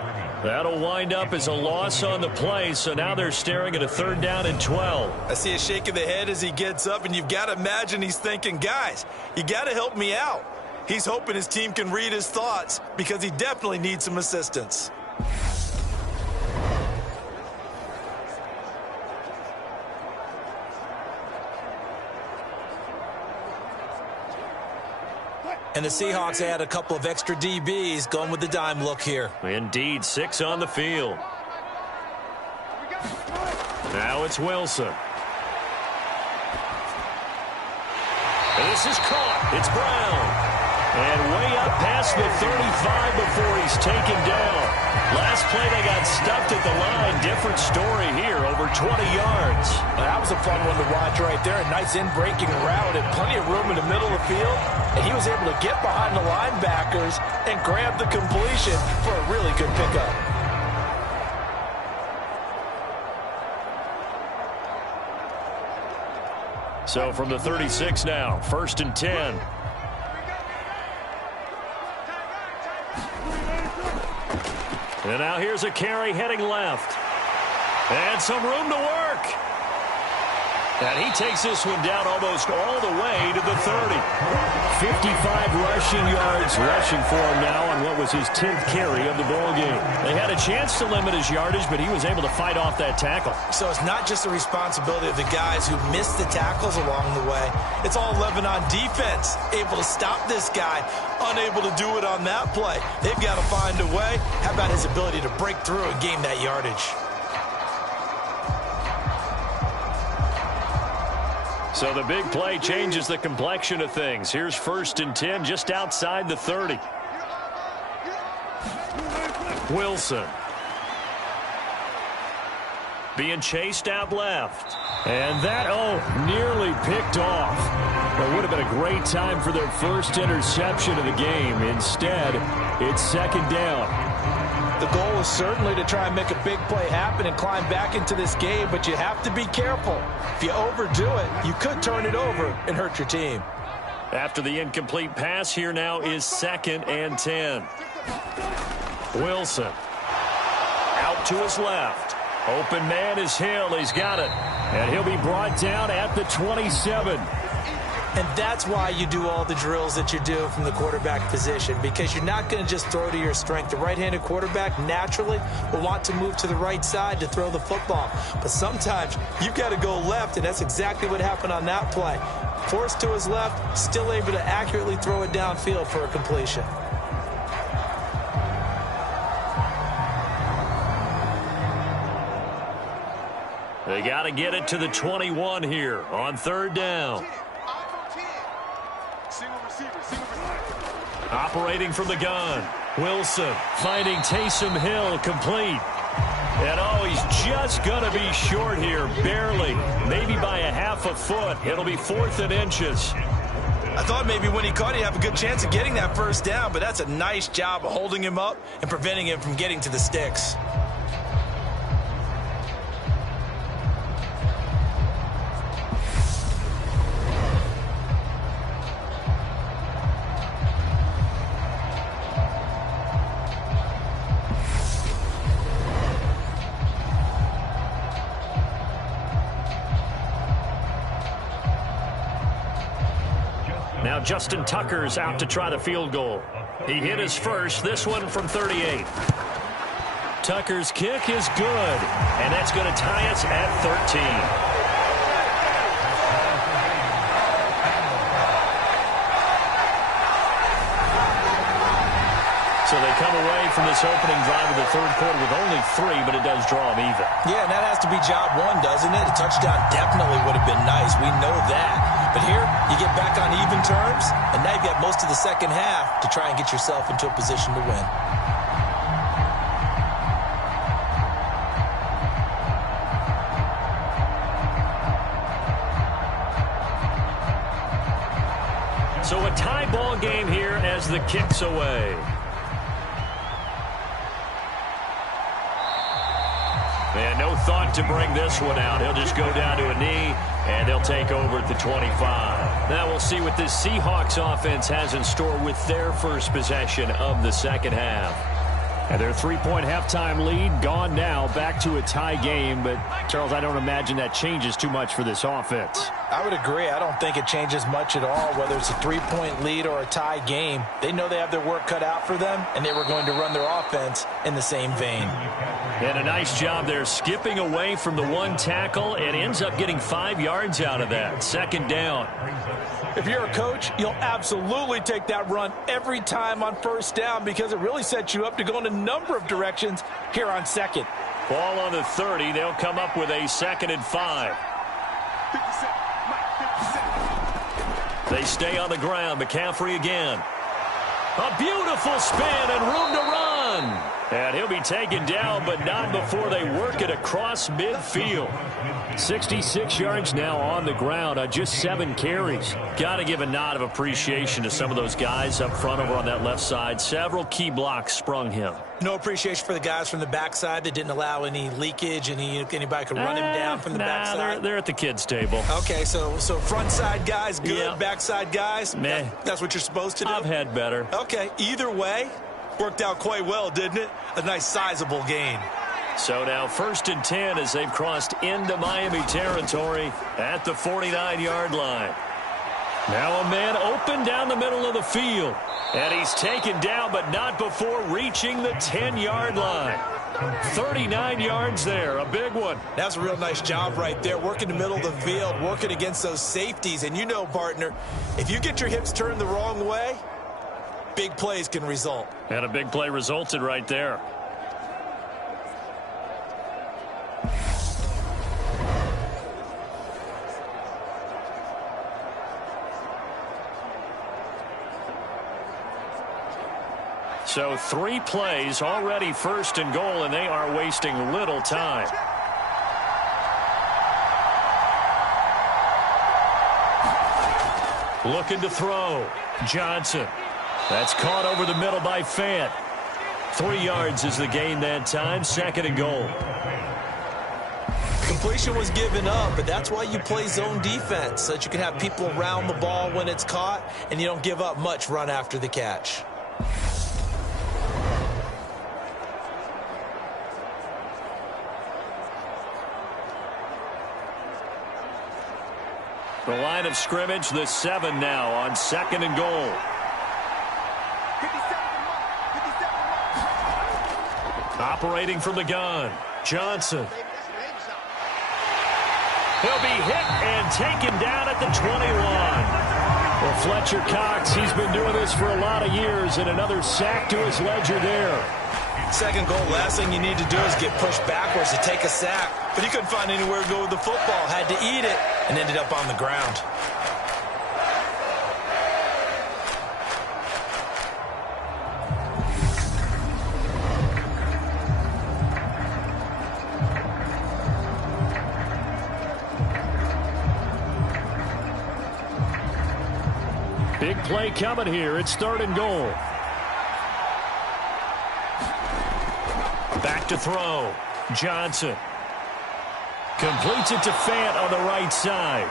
That'll wind up as a loss on the play, so now they're staring at a 3rd down and 12. I see a shake of the head as he gets up, and you've got to imagine he's thinking, guys, you got to help me out. He's hoping his team can read his thoughts because he definitely needs some assistance. And the Seahawks had a couple of extra DBs going with the dime look here. Indeed, 6 on the field. Now it's Wilson. And this is caught. It's Brown. And way up past the 35 before he's taken down. Last play they got stuffed at the line. Different story here, over 20 yards. Well, that was a fun one to watch right there. A nice in-breaking route and plenty of room in the middle of the field. And he was able to get behind the linebackers and grab the completion for a really good pickup. So from the 36 now, 1st and 10. And now here's a carry heading left. And some room to work. And he takes this one down almost all the way to the 30. 55 rushing yards rushing for him now on what was his 10th carry of the ball game. They had a chance to limit his yardage, but he was able to fight off that tackle. So it's not just the responsibility of the guys who missed the tackles along the way. It's all 11 on defense, able to stop this guy, unable to do it on that play. They've got to find a way. How about his ability to break through and gain that yardage? So the big play changes the complexion of things. Here's 1st and 10 just outside the 30. Wilson. Being chased out left. And that, nearly picked off. It would have been a great time for their first interception of the game. Instead, it's 2nd down. The goal is certainly to try and make a big play happen and climb back into this game, but you have to be careful. If you overdo it, you could turn it over and hurt your team. After the incomplete pass, here now is 2nd and 10. Wilson. Out to his left. Open man is Hill. He's got it. And he'll be brought down at the 27. And that's why you do all the drills that you do from the quarterback position, because you're not going to just throw to your strength. The right-handed quarterback naturally will want to move to the right side to throw the football. But sometimes you've got to go left, and that's exactly what happened on that play. Forced to his left, still able to accurately throw it downfield for a completion. They got to get it to the 21 here on third down. Operating from the gun. Wilson finding Taysom Hill complete. And oh, he's just going to be short here, barely. Maybe by a half a foot. It'll be 4th and inches. I thought maybe when he caught, he'd have a good chance of getting that first down, but that's a nice job of holding him up and preventing him from getting to the sticks. Now Justin Tucker's out to try the field goal. He hit his first, this one from 38. Tucker's kick is good, and that's going to tie us at 13. So they come away from this opening drive of the third quarter with only 3, but it does draw them even. Yeah, and that has to be job one, doesn't it? A touchdown definitely would have been nice. We know that. But here, you get back on even terms, and now you've got most of the second half to try and get yourself into a position to win. So a tie ball game here as the kick's away. And no thought to bring this one out. He'll just go down to a knee, and they'll take over at the 25. Now we'll see what this Seahawks offense has in store with their first possession of the second half. And their 3-point halftime lead gone now, back to a tie game. But, Charles, I don't imagine that changes too much for this offense. I would agree. I don't think it changes much at all, whether it's a 3-point lead or a tie game. They know they have their work cut out for them, and they were going to run their offense in the same vein. And a nice job there skipping away from the one tackle and ends up getting 5 yards out of that. Second down. If you're a coach, you'll absolutely take that run every time on first down because it really sets you up to go in a number of directions here on second. Ball on the 30. They'll come up with a 2nd and 5. They stay on the ground. McCaffrey again. A beautiful spin and room to run. And he'll be taken down, but not before they work it across midfield. 66 yards now on the ground on just 7 carries. Got to give a nod of appreciation to some of those guys up front over on that left side. Several key blocks sprung him. No appreciation for the guys from the backside that didn't allow any leakage and anybody could run him down from the backside. They're at the kids' table. Okay, so front side guys good, yeah. Backside guys, meh. That's what you're supposed to do? I've had better. Okay, either way, worked out quite well, didn't it? A nice sizable gain. So now 1st and 10 as they've crossed into Miami territory at the 49-yard line. Now a man open down the middle of the field. And he's taken down, but not before reaching the 10-yard line. 39 yards there, a big one. That's a real nice job right there, working the middle of the field, working against those safeties. And you know, partner, if you get your hips turned the wrong way, big plays can result. And a big play resulted right there. So 3 plays, already 1st and goal, and they are wasting little time. Looking to throw. Johnson. That's caught over the middle by Fant. 3 yards is the gain that time. 2nd and goal. Completion was given up, but that's why you play zone defense, so that you can have people around the ball when it's caught, and you don't give up much run after the catch. The line of scrimmage, the 7 now on 2nd and goal. Operating from the gun, Johnson. He'll be hit and taken down at the 21. Well, Fletcher Cox, he's been doing this for a lot of years, and another sack to his ledger there. Second goal, last thing you need to do is get pushed backwards to take a sack. But he couldn't find anywhere to go with the football, had to eat it, and ended up on the ground. Big play coming here. It's 3rd and goal. Back to throw. Johnson. Completes it to Fant on the right side.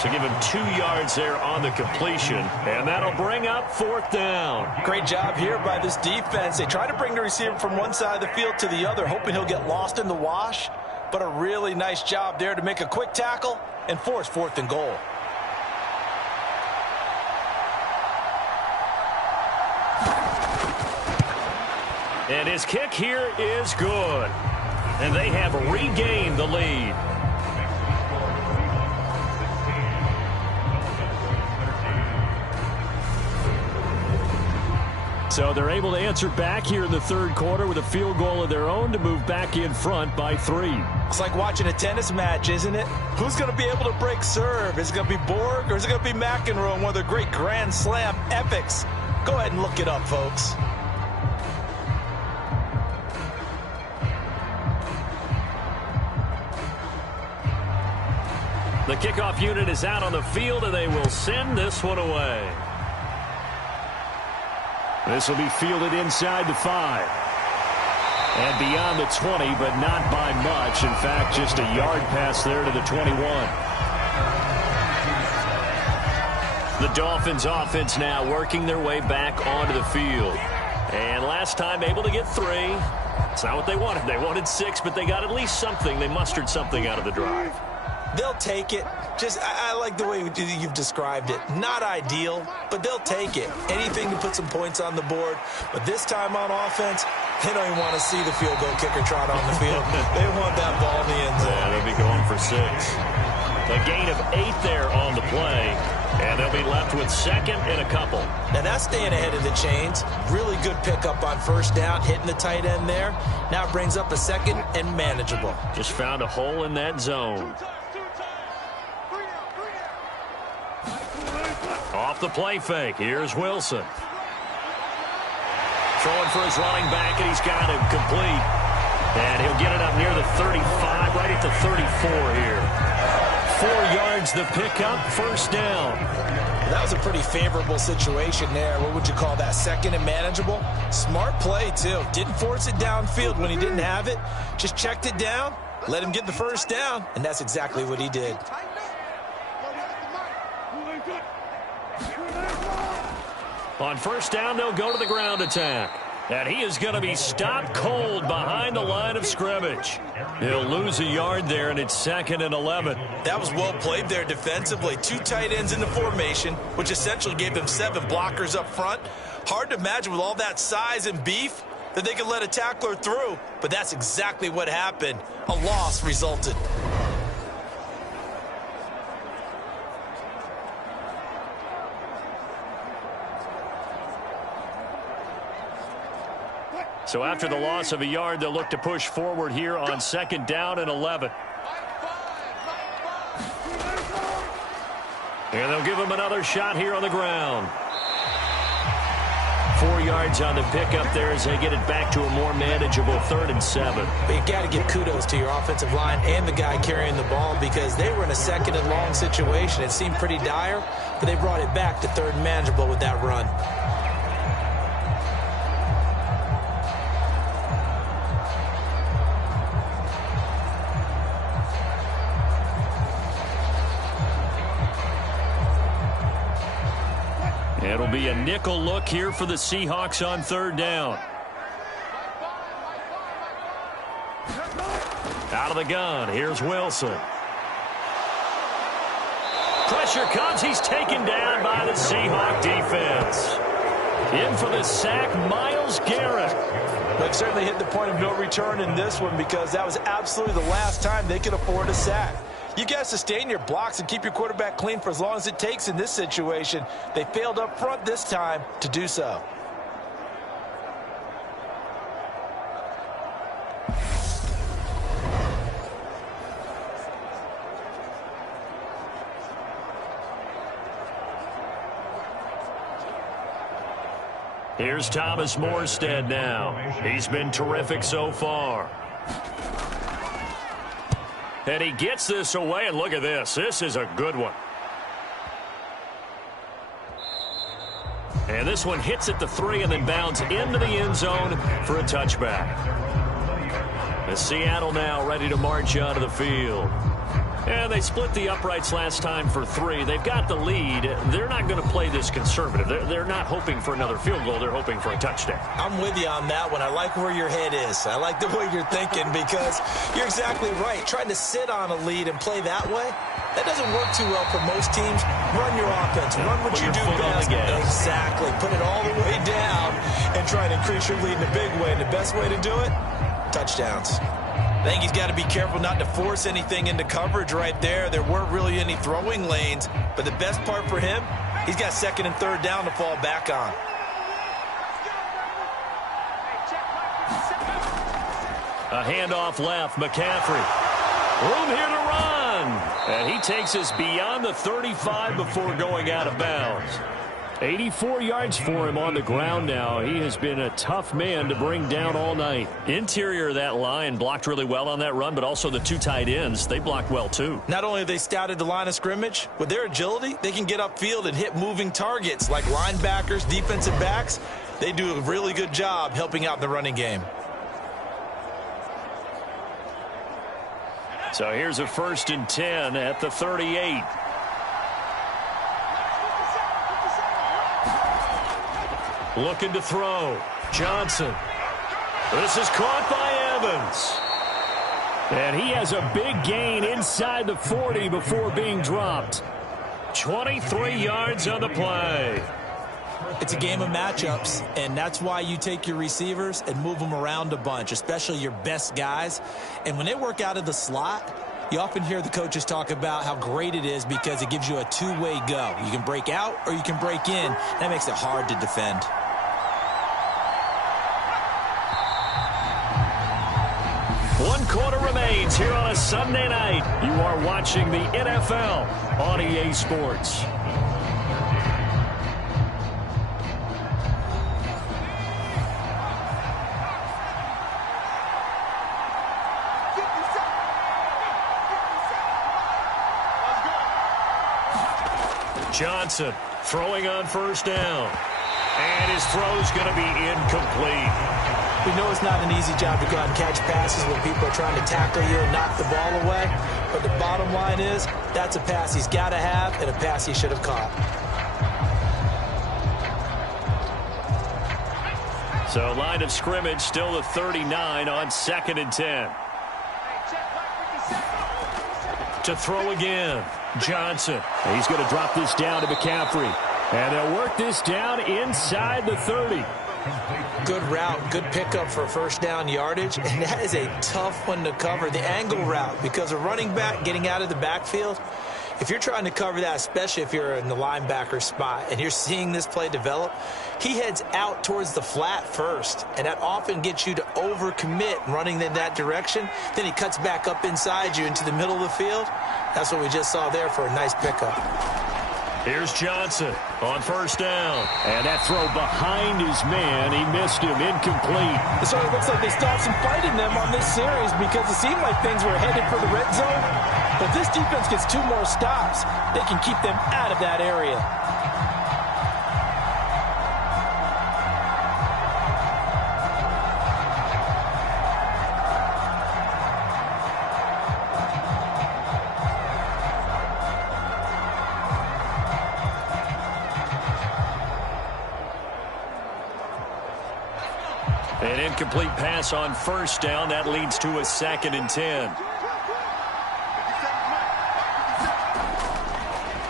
So give him 2 yards there on the completion. And that'll bring up 4th down. Great job here by this defense. They try to bring the receiver from one side of the field to the other, hoping he'll get lost in the wash. But a really nice job there to make a quick tackle and force 4th and goal. And his kick here is good. And they have regained the lead. So they're able to answer back here in the 3rd quarter with a field goal of their own to move back in front by 3. It's like watching a tennis match, isn't it? Who's going to be able to break serve? Is it going to be Borg or is it going to be McEnroe in one of their great Grand Slam epics? Go ahead and look it up, folks. The kickoff unit is out on the field, and they will send this one away. This will be fielded inside the 5. And beyond the 20, but not by much. In fact, just a yard pass there to the 21. The Dolphins offense now working their way back onto the field. And last time able to get 3. It's not what they wanted. They wanted 6, but they got at least something. They mustered something out of the drive. They'll take it. I like the way you've described it. Not ideal, but they'll take it. Anything to put some points on the board. But this time on offense, they don't even want to see the field goal kicker trot on the field. They want that ball in the end zone. Yeah, they'll be going for 6. A gain of 8 there on the play. And they'll be left with 2nd and a couple. Now that's staying ahead of the chains. Really good pickup on 1st down, hitting the tight end there. Now it brings up a 2nd and manageable. Just found a hole in that zone. Off the play fake. Here's Wilson. Throwing for his running back, and he's got him complete. And he'll get it up near the 35, right at the 34 here. 4 yards the pickup, 1st down. That was a pretty favorable situation there. What would you call that? 2nd and manageable? Smart play, too. Didn't force it downfield when he didn't have it. Just checked it down, let him get the 1st down, and that's exactly what he did. On 1st down, they'll go to the ground attack. And he is going to be stopped cold behind the line of scrimmage. He'll lose a yard there, and it's 2nd and 11. That was well played there defensively. 2 tight ends in the formation, which essentially gave them 7 blockers up front. Hard to imagine with all that size and beef that they could let a tackler through. But that's exactly what happened. A loss resulted. So after the loss of a yard, they'll look to push forward here on 2nd down and 11. And they'll give him another shot here on the ground. 4 yards on the pickup there as they get it back to a more manageable 3rd and 7. But you got to give kudos to your offensive line and the guy carrying the ball because they were in a 2nd and long situation. It seemed pretty dire, but they brought it back to 3rd and manageable with that run. It'll be a nickel look here for the Seahawks on 3rd down. Out of the gun, here's Wilson. Pressure comes. He's taken down by the Seahawk defense. In for the sack, Myles Garrett. They've certainly hit the point of no return in this one because that was absolutely the last time they could afford a sack. You got to sustain your blocks and keep your quarterback clean for as long as it takes in this situation. They failed up front this time to do so. Here's Thomas Morstead now. He's been terrific so far. And he gets this away, and look at this. This is a good one. And this one hits at the 3 and then bounds into the end zone for a touchback. As Seattle now ready to march onto the field. And they split the uprights last time for 3. They've got the lead. They're not going to play this conservative. They're not hoping for another field goal. They're hoping for a touchdown. I'm with you on that one. I like where your head is. I like the way you're thinking because you're exactly right. Trying to sit on a lead and play that way, that doesn't work too well for most teams. Run your offense. Run what you do best. Exactly. Put it all the way down and try to increase your lead in a big way. And the best way to do it, touchdowns. I think he's got to be careful not to force anything into coverage right there. There weren't really any throwing lanes, but the best part for him, he's got 2nd and 3rd down to fall back on. A handoff left, McCaffrey. Room here to run. And he takes us beyond the 35 before going out of bounds. 84 yards for him on the ground now. He has been a tough man to bring down all night. Interior of that line blocked really well on that run, but also the 2 tight ends, they blocked well too. Not only have they scouted the line of scrimmage, with their agility, they can get upfield and hit moving targets like linebackers, defensive backs. They do a really good job helping out the running game. So here's a 1st and 10 at the 38. Looking to throw. Johnson. This is caught by Evans. And he has a big gain inside the 40 before being dropped. 23 yards on the play. It's a game of matchups, and that's why you take your receivers and move them around a bunch, especially your best guys. And when they work out of the slot, you often hear the coaches talk about how great it is because it gives you a two-way go. You can break out or you can break in. That makes it hard to defend. One quarter remains here on a Sunday night. You are watching the NFL on EA Sports. Johnson throwing on 1st down. And his throw's going to be incomplete. We know it's not an easy job to go out and catch passes when people are trying to tackle you and knock the ball away. But the bottom line is, that's a pass he's got to have and a pass he should have caught. So line of scrimmage still the 39 on 2nd and 10. To throw again. Johnson. He's going to drop this down to McCaffrey. And they'll work this down inside the 30. Good route, good pickup for 1st down yardage, and that is a tough one to cover, the angle route, because a running back getting out of the backfield, if you're trying to cover that, especially if you're in the linebacker spot and you're seeing this play develop, he heads out towards the flat first, and that often gets you to overcommit running in that direction. Then he cuts back up inside you into the middle of the field. That's what we just saw there for a nice pickup. Here's Johnson on 1st down. And that throw behind his man. He missed him. Incomplete. It sort of looks like they stopped some fight in them on this series because it seemed like things were headed for the red zone. But this defense gets 2 more stops. They can keep them out of that area. An incomplete pass on 1st down. That leads to a 2nd and 10.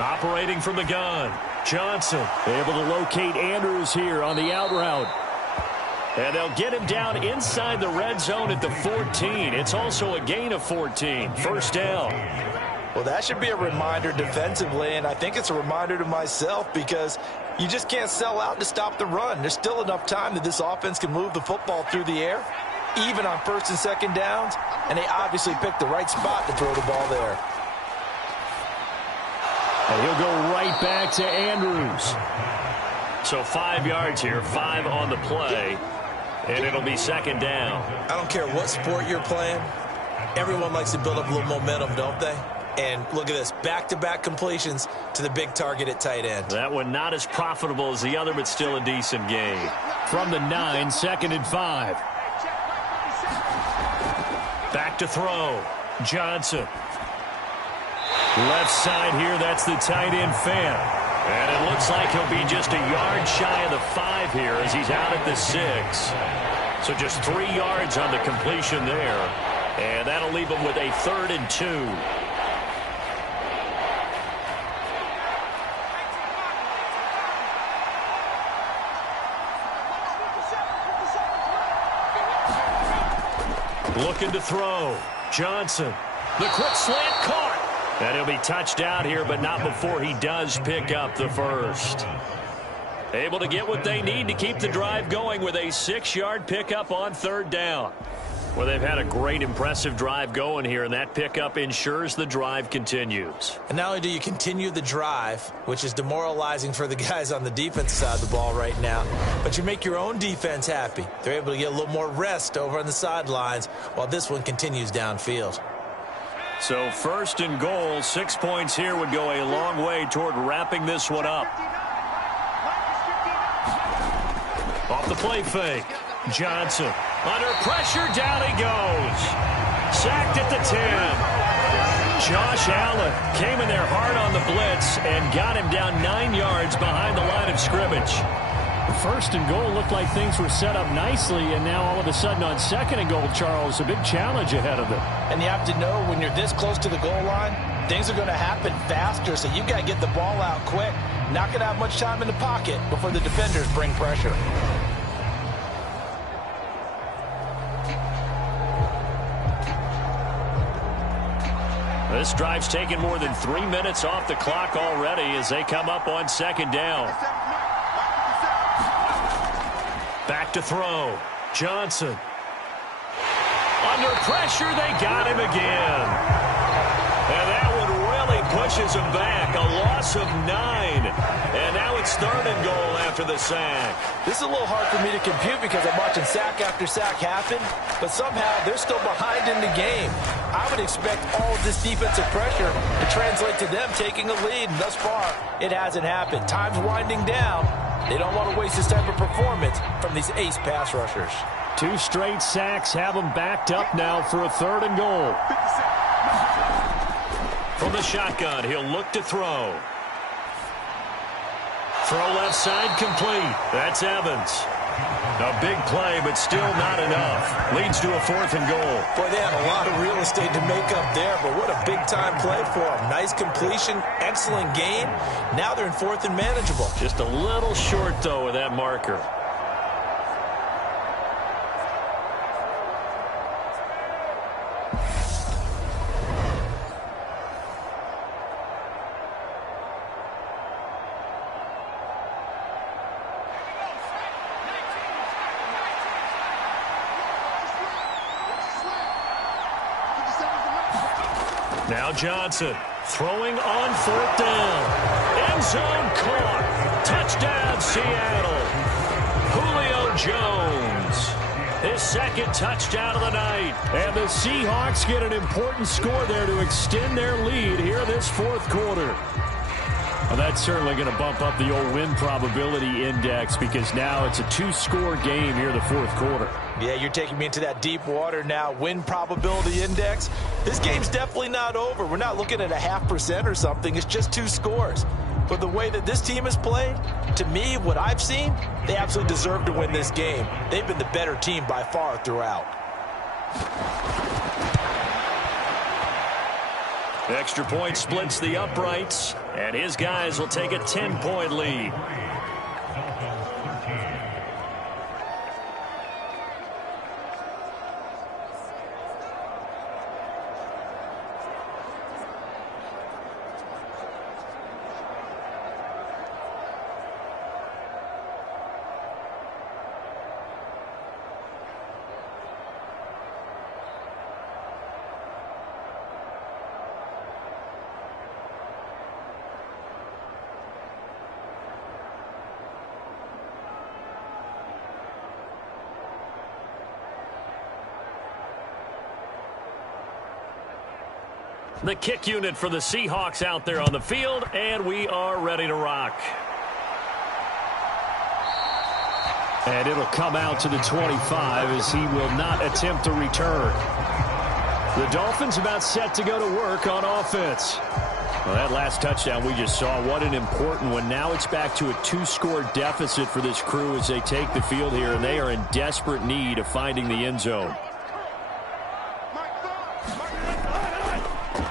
Operating from the gun. Johnson able to locate Andrews here on the out route. And they'll get him down inside the red zone at the 14. It's also a gain of 14. First down. Well, that should be a reminder defensively, and I think it's a reminder to myself because you just can't sell out to stop the run. There's still enough time that this offense can move the football through the air, even on first and second downs, and they obviously picked the right spot to throw the ball there. And he'll go right back to Andrews. So 5 yards here, 5 on the play, and it'll be second down. I don't care what sport you're playing. Everyone likes to build up a little momentum, don't they? And look at this, back-to-back completions to the big target at tight end. That one not as profitable as the other, but still a decent gain. From the 9, second and 5. Back to throw. Johnson. Left side here, that's the tight end Fan. And it looks like he'll be just a yard shy of the 5 here as he's out at the 6. So just 3 yards on the completion there. And that'll leave him with a 3rd and 2. Looking to throw. Johnson. The quick slant caught. And he'll be touched out here, but not before he does pick up the first. Able to get what they need to keep the drive going with a 6-yard pickup on 3rd down. Well, they've had a great, impressive drive going here, and that pickup ensures the drive continues. And not only do you continue the drive, which is demoralizing for the guys on the defensive side of the ball right now, but you make your own defense happy. They're able to get a little more rest over on the sidelines while this one continues downfield. So 1st and goal, 6 points here would go a long way toward wrapping this one up. Off the play fake. Johnson. Under pressure, down he goes. Sacked at the 10. Josh Allen came in there hard on the blitz and got him down 9 yards behind the line of scrimmage. 1st and goal looked like things were set up nicely, and now all of a sudden on 2nd and goal, Charles, a big challenge ahead of them. And you have to know when you're this close to the goal line, things are going to happen faster, so you got to get the ball out quick. Not going to have much time in the pocket before the defenders bring pressure. This drive's taken more than 3 minutes off the clock already as they come up on 2nd down. Back to throw. Johnson. Under pressure, they got him again. And that one really pushes him back. A loss of 9. And now it's 3rd and goal after the sack. This is a little hard for me to compute because I'm watching sack after sack happen, but somehow they're still behind in the game. I would expect all of this defensive pressure to translate to them taking a lead, and thus far, it hasn't happened. Time's winding down. They don't want to waste this type of performance from these ace pass rushers. 2 straight sacks have them backed up now for a 3rd and goal. From the shotgun, he'll look to throw. Throw left side complete. That's Evans. A big play, but still not enough. Leads to a 4th and goal. Boy, they have a lot of real estate to make up there, but what a big-time play for them. Nice completion, excellent gain. Now they're in 4th and manageable. Just a little short, though, of that marker. Now Johnson throwing on 4th down. End zone caught. Touchdown, Seattle. Julio Jones. His 2nd touchdown of the night. And the Seahawks get an important score there to extend their lead here this 4th quarter. Well, that's certainly going to bump up the old win probability index because now it's a 2-score game here the 4th quarter. Yeah, you're taking me into that deep water now. Win probability index. This game's definitely not over. We're not looking at a 0.5% or something. It's just 2 scores. But the way that this team has played, to me, what I've seen, they absolutely deserve to win this game. They've been the better team by far throughout. Extra point splits the uprights. And his guys will take a 10-point lead. The kick unit for the Seahawks out there on the field, and we are ready to rock. And it'll come out to the 25 as he will not attempt to return. The Dolphins about set to go to work on offense. Well, that last touchdown we just saw, what an important one. Now it's back to a 2-score deficit for this crew as they take the field here, and they are in desperate need of finding the end zone.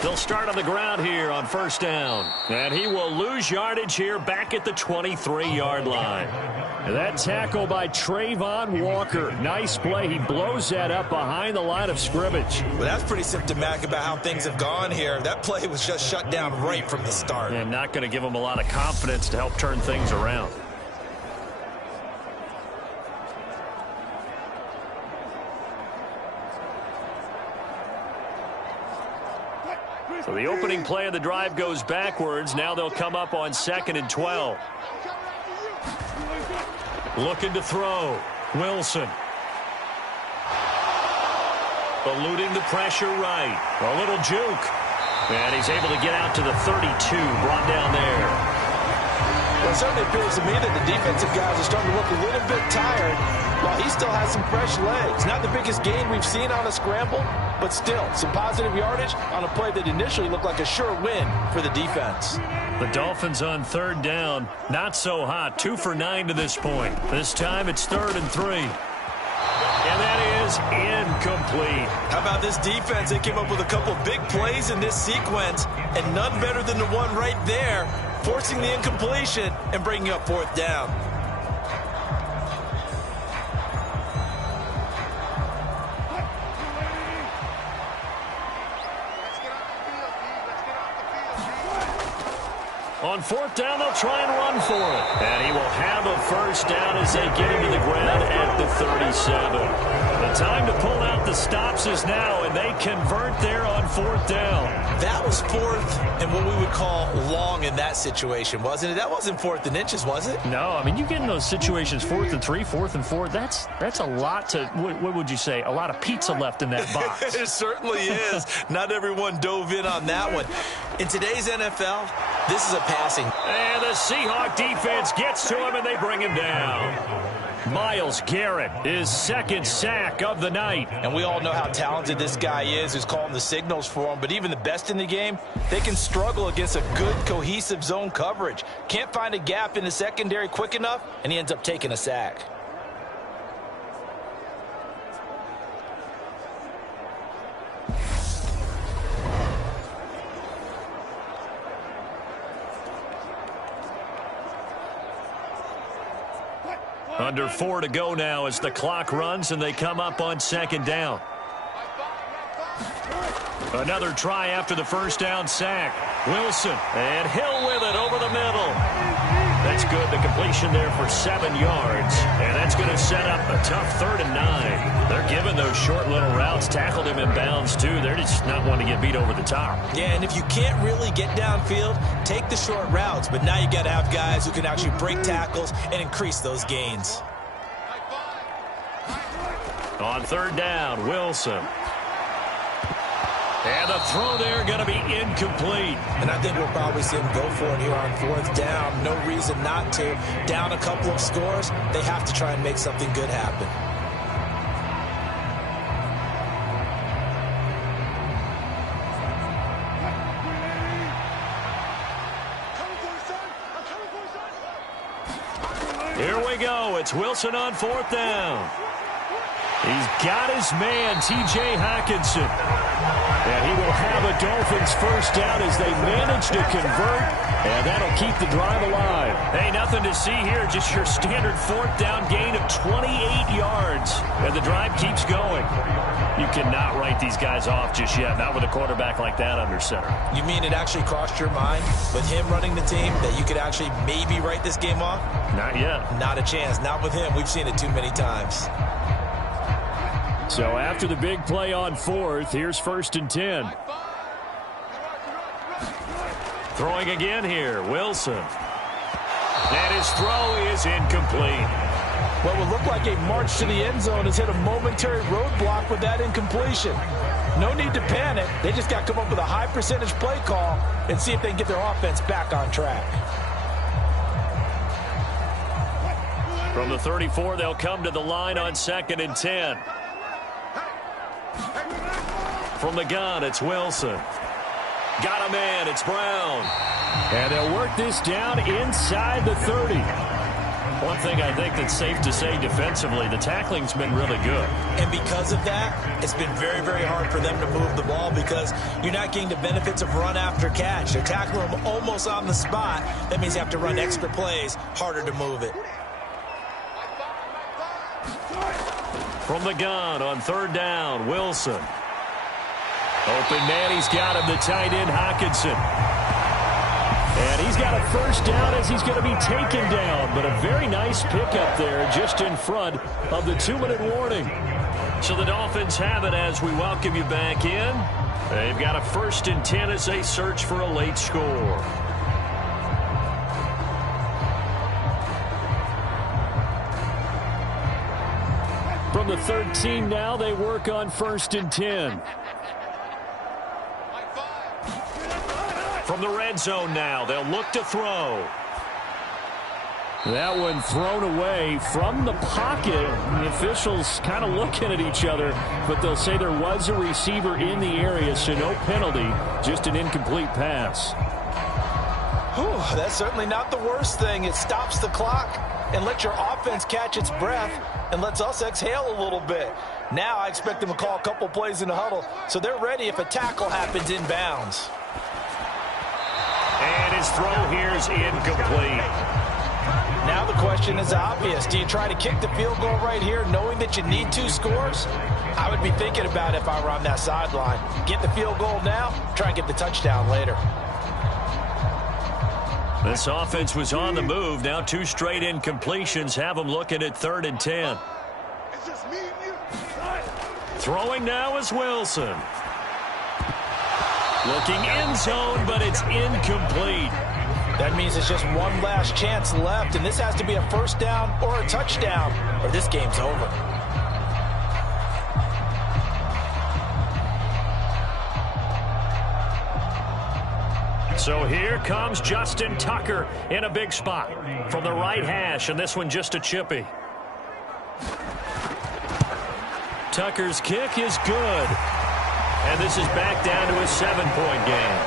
They'll start on the ground here on first down. And he will lose yardage here back at the 23-yard line. And that tackle by Trayvon Walker. Nice play. He blows that up behind the line of scrimmage. Well, that's pretty symptomatic about how things have gone here. That play was just shut down right from the start. And not going to give him a lot of confidence to help turn things around. So the opening play of the drive goes backwards. Now they'll come up on 2nd and 12. Looking to throw. Wilson. Eluding the pressure right. A little juke. And he's able to get out to the 32. Brought down there. Well, it certainly appears to me that the defensive guys are starting to look a little bit tired while he still has some fresh legs. Not the biggest gain we've seen on a scramble, but still some positive yardage on a play that initially looked like a sure win for the defense. The Dolphins on 3rd down. Not so hot. 2 for 9 to this point. This time it's 3rd and 3. And that is incomplete. How about this defense? They came up with a couple of big plays in this sequence, and none better than the one right there, forcing the incompletion and bringing up 4th down. On 4th down, they'll try and run for it. And he will have a first down as they get him to the ground at the 37. The time to pull out the stops is now, and they convert there on 4th down. That was 4th and what we would call long in that situation, wasn't it? That wasn't 4th and inches, was it? No, I mean, you get in those situations 4th and 3, 4th and 4. That's a lot to, what would you say, a lot of pizza left in that box. It certainly is. Not everyone dove in on that one. In today's NFL, this is a passing. And the Seahawk defense gets to him, and they bring him down. Myles Garrett, his 2nd sack of the night. And we all know how talented this guy is who's calling the signals for him. But even the best in the game, they can struggle against a good, cohesive zone coverage. Can't find a gap in the secondary quick enough, and he ends up taking a sack. Under 4 to go now as the clock runs and they come up on 2nd down. Another try after the first down sack. Wilson and Hill with it over the middle. That's good. The completion there for 7 yards. And that's going to set up a tough 3rd and 9. They're giving those short little routes. Tackled him in bounds too. They're just not wanting to get beat over the top. Yeah, and if you can't really get downfield, take the short routes. But now you got to have guys who can actually break tackles and increase those gains. On 3rd down, Wilson. And the throw there going to be incomplete. And I think we'll probably see him go for it here on 4th down. No reason not to. Down a couple of scores, they have to try and make something good happen. Here we go. It's Wilson on 4th down. He's got his man, T.J. Hockenson. And he will have a Dolphins first down as they manage to convert, and that'll keep the drive alive. Hey, nothing to see here, just your standard fourth down gain of 28 yards, and the drive keeps going. You cannot write these guys off just yet, not with a quarterback like that under center. You mean it actually crossed your mind with him running the team that you could actually maybe write this game off? Not yet. Not a chance. Not with him. We've seen it too many times. So after the big play on fourth, here's 1st and 10. Throwing again here, Wilson. And his throw is incomplete. What would look like a march to the end zone has hit a momentary roadblock with that incompletion. No need to panic. They just got to come up with a high percentage play call and see if they can get their offense back on track. From the 34, they'll come to the line on 2nd and 10. From the gun, it's Wilson. Got a man, it's Brown. And they'll work this down inside the 30. One thing I think that's safe to say defensively, the tackling's been really good. And because of that, it's been very, very hard for them to move the ball because you're not getting the benefits of run after catch. They're tackling them almost on the spot. That means you have to run extra plays, harder to move it. From the gun on 3rd down, Wilson. Open man, he's got him, the tight end, Hockenson. And he's got a first down as he's going to be taken down. But a very nice pickup there just in front of the 2-minute warning. So the Dolphins have it as we welcome you back in. They've got a 1st and 10 as they search for a late score. From the 13 now, they work on 1st and 10. From the red zone now, they'll look to throw. That one thrown away from the pocket. The officials kind of looking at each other, but they'll say there was a receiver in the area, so no penalty, just an incomplete pass. Whew, that's certainly not the worst thing. It stops the clock and lets your offense catch its breath and lets us exhale a little bit. Now I expect them to call a couple plays in the huddle, so they're ready if a tackle happens inbounds. And his throw here is incomplete. Now the question is obvious. Do you try to kick the field goal right here knowing that you need 2 scores? I would be thinking about it if I were on that sideline. Get the field goal now, try and get the touchdown later. This offense was on the move. Now 2 straight incompletions have them looking at 3rd and 10. Throwing now is Wilson. Looking end zone, but it's incomplete. That means it's just one last chance left, and this has to be a first down or a touchdown, or this game's over. So here comes Justin Tucker in a big spot from the right hash, and this one just a chippy. Tucker's kick is good. And this is back down to a 7-point game.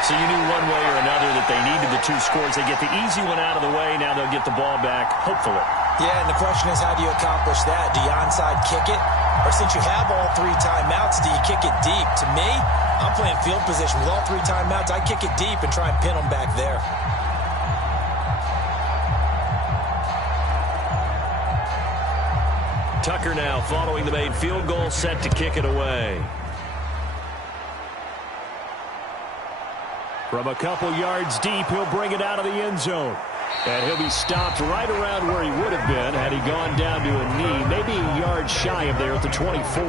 So you knew one way or another that they needed the 2 scores. They get the easy one out of the way. Now they'll get the ball back, hopefully. Yeah, and the question is, how do you accomplish that? Do you onside kick it? Or since you have all 3 timeouts, do you kick it deep? To me, I'm playing field position with all 3 timeouts. I kick it deep and try and pin them back there. Tucker now following the made field goal, set to kick it away. From a couple yards deep, he'll bring it out of the end zone. And he'll be stopped right around where he would have been had he gone down to a knee, maybe a yard shy of there at the 24.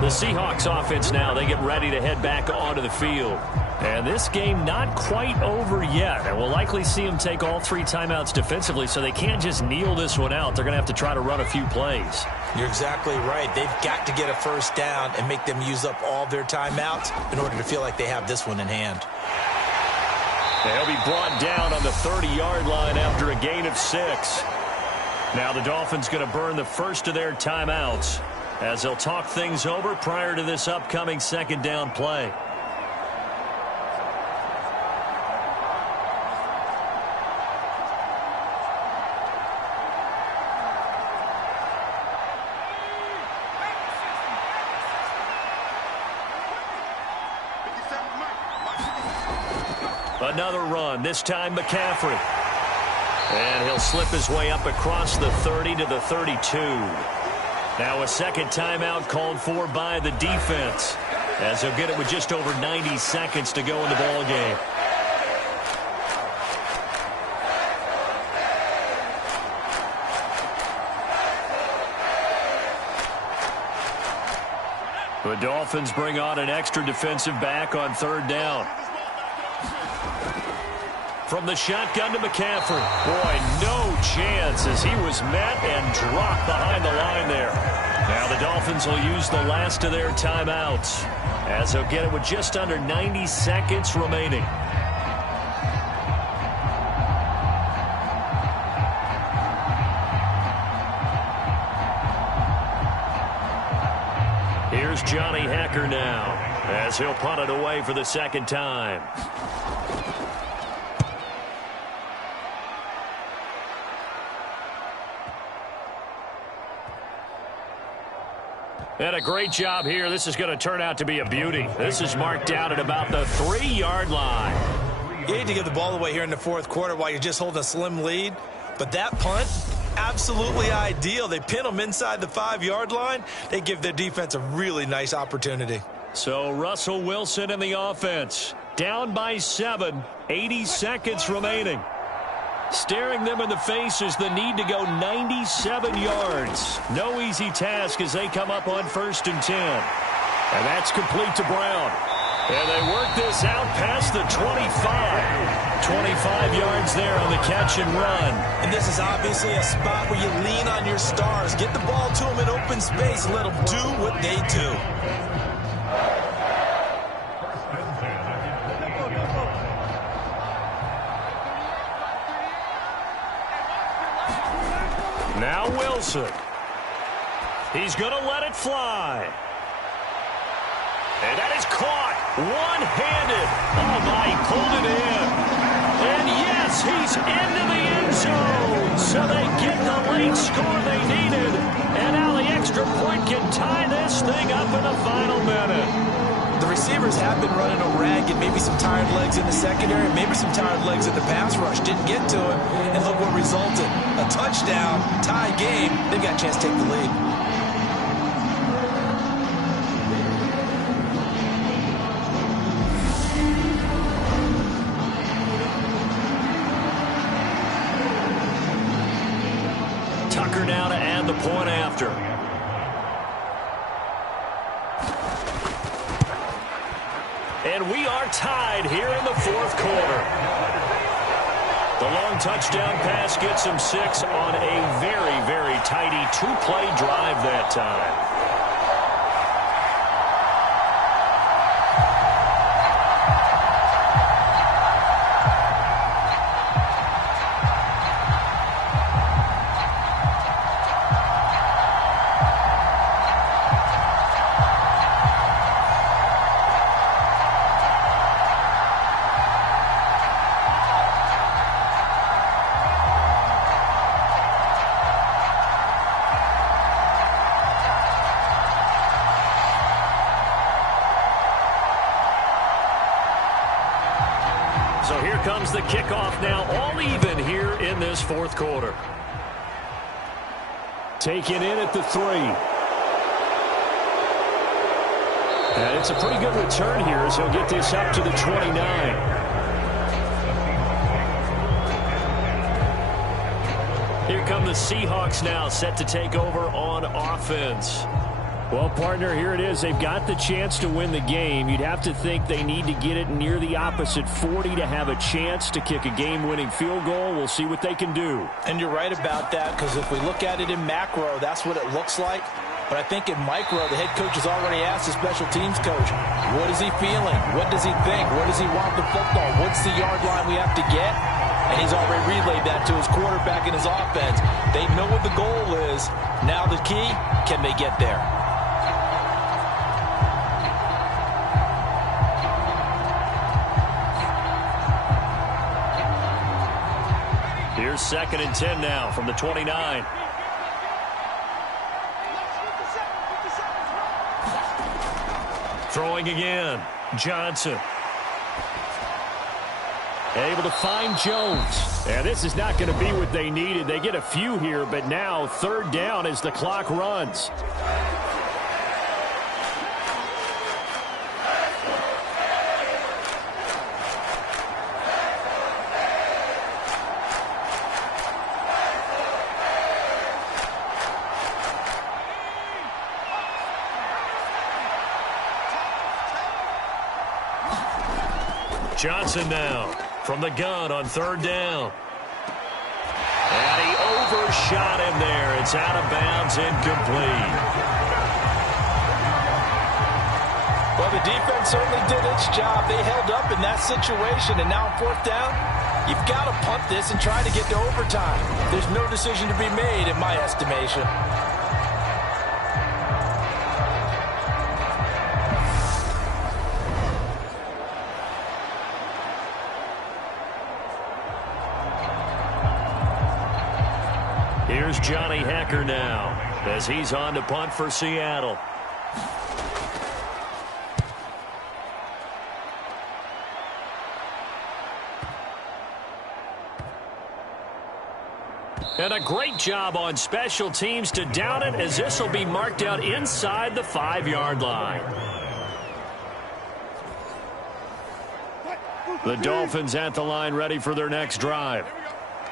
The Seahawks offense now, they get ready to head back onto the field. And this game not quite over yet. And we'll likely see them take all 3 timeouts defensively, so they can't just kneel this one out. They're going to have to try to run a few plays. You're exactly right. They've got to get a first down and make them use up all their timeouts in order to feel like they have this one in hand. They'll be brought down on the 30-yard line after a gain of 6. Now the Dolphins going to burn the first of their timeouts as they'll talk things over prior to this upcoming 2nd down play. Another run, this time McCaffrey. And he'll slip his way up across the 30 to the 32. Now a second timeout called for by the defense, as he'll get it with just over 90 seconds to go in the ball game. The Dolphins bring on an extra defensive back on third down. From the shotgun to McCaffrey. Boy, no chance as he was met and dropped behind the line there. Now the Dolphins will use the last of their timeouts, as they'll get it with just under 90 seconds remaining. Here's Johnny Hacker now, as he'll punt it away for the second time. And a great job here. This is going to turn out to be a beauty. This is marked out at about the 3-yard line. You hate to give the ball away here in the fourth quarter while you're just holding a slim lead, but that punt, absolutely ideal. They pin them inside the 5-yard line. They give their defense a really nice opportunity. So Russell Wilson in the offense. Down by 7, 80 seconds remaining. Staring them in the face is the need to go 97 yards. No easy task as they come up on 1st and 10. And that's complete to Brown. And they work this out past the 25. 25 yards there on the catch and run. And this is obviously a spot where you lean on your stars. Get the ball to them in open space and let them do what they do. Now Wilson. He's going to let it fly. And that is caught one-handed. Oh, my, he pulled it in. And, yes, he's into the end zone. So they get the late score they needed. And now the extra point can tie this thing up in the final minute. The receivers have been running a ragged, maybe some tired legs in the secondary, maybe some tired legs in the pass rush. Didn't get to it, and look what resulted. A touchdown, tie game. They've got a chance to take the lead. Tucker now to add the point after. And we are tied here in the fourth quarter. The long touchdown pass gets him 6 on a very, very tidy 2-play drive that time. So here comes the kickoff now, all even here in this fourth quarter. Taken in at the 3. And it's a pretty good return here as he'll get this up to the 29. Here come the Seahawks now, set to take over on offense. Well, partner, here it is. They've got the chance to win the game. You'd have to think they need to get it near the opposite 40 to have a chance to kick a game-winning field goal. We'll see what they can do. And you're right about that, because if we look at it in macro, that's what it looks like. But I think in micro, the head coach has already asked the special teams coach, what is he feeling? What does he think? Where does he want the football? What's the yard line we have to get? And he's already relayed that to his quarterback and his offense. They know what the goal is. Now the key, can they get there? Here's 2nd and 10 now from the 29. Throwing again, Johnson. Able to find Jones. And this is not going to be what they needed. They get a few here, but now 3rd down as the clock runs. Johnson now from the gun on 3rd down. And he overshot him there. It's out of bounds, incomplete. Well, the defense certainly did its job. They held up in that situation, and now on 4th down, you've got to punt this and try to get to overtime. There's no decision to be made in my estimation. Here's Johnny Hecker now as he's on to punt for Seattle. And a great job on special teams to down it, as this will be marked out inside the 5-yard line. The Dolphins at the line, ready for their next drive.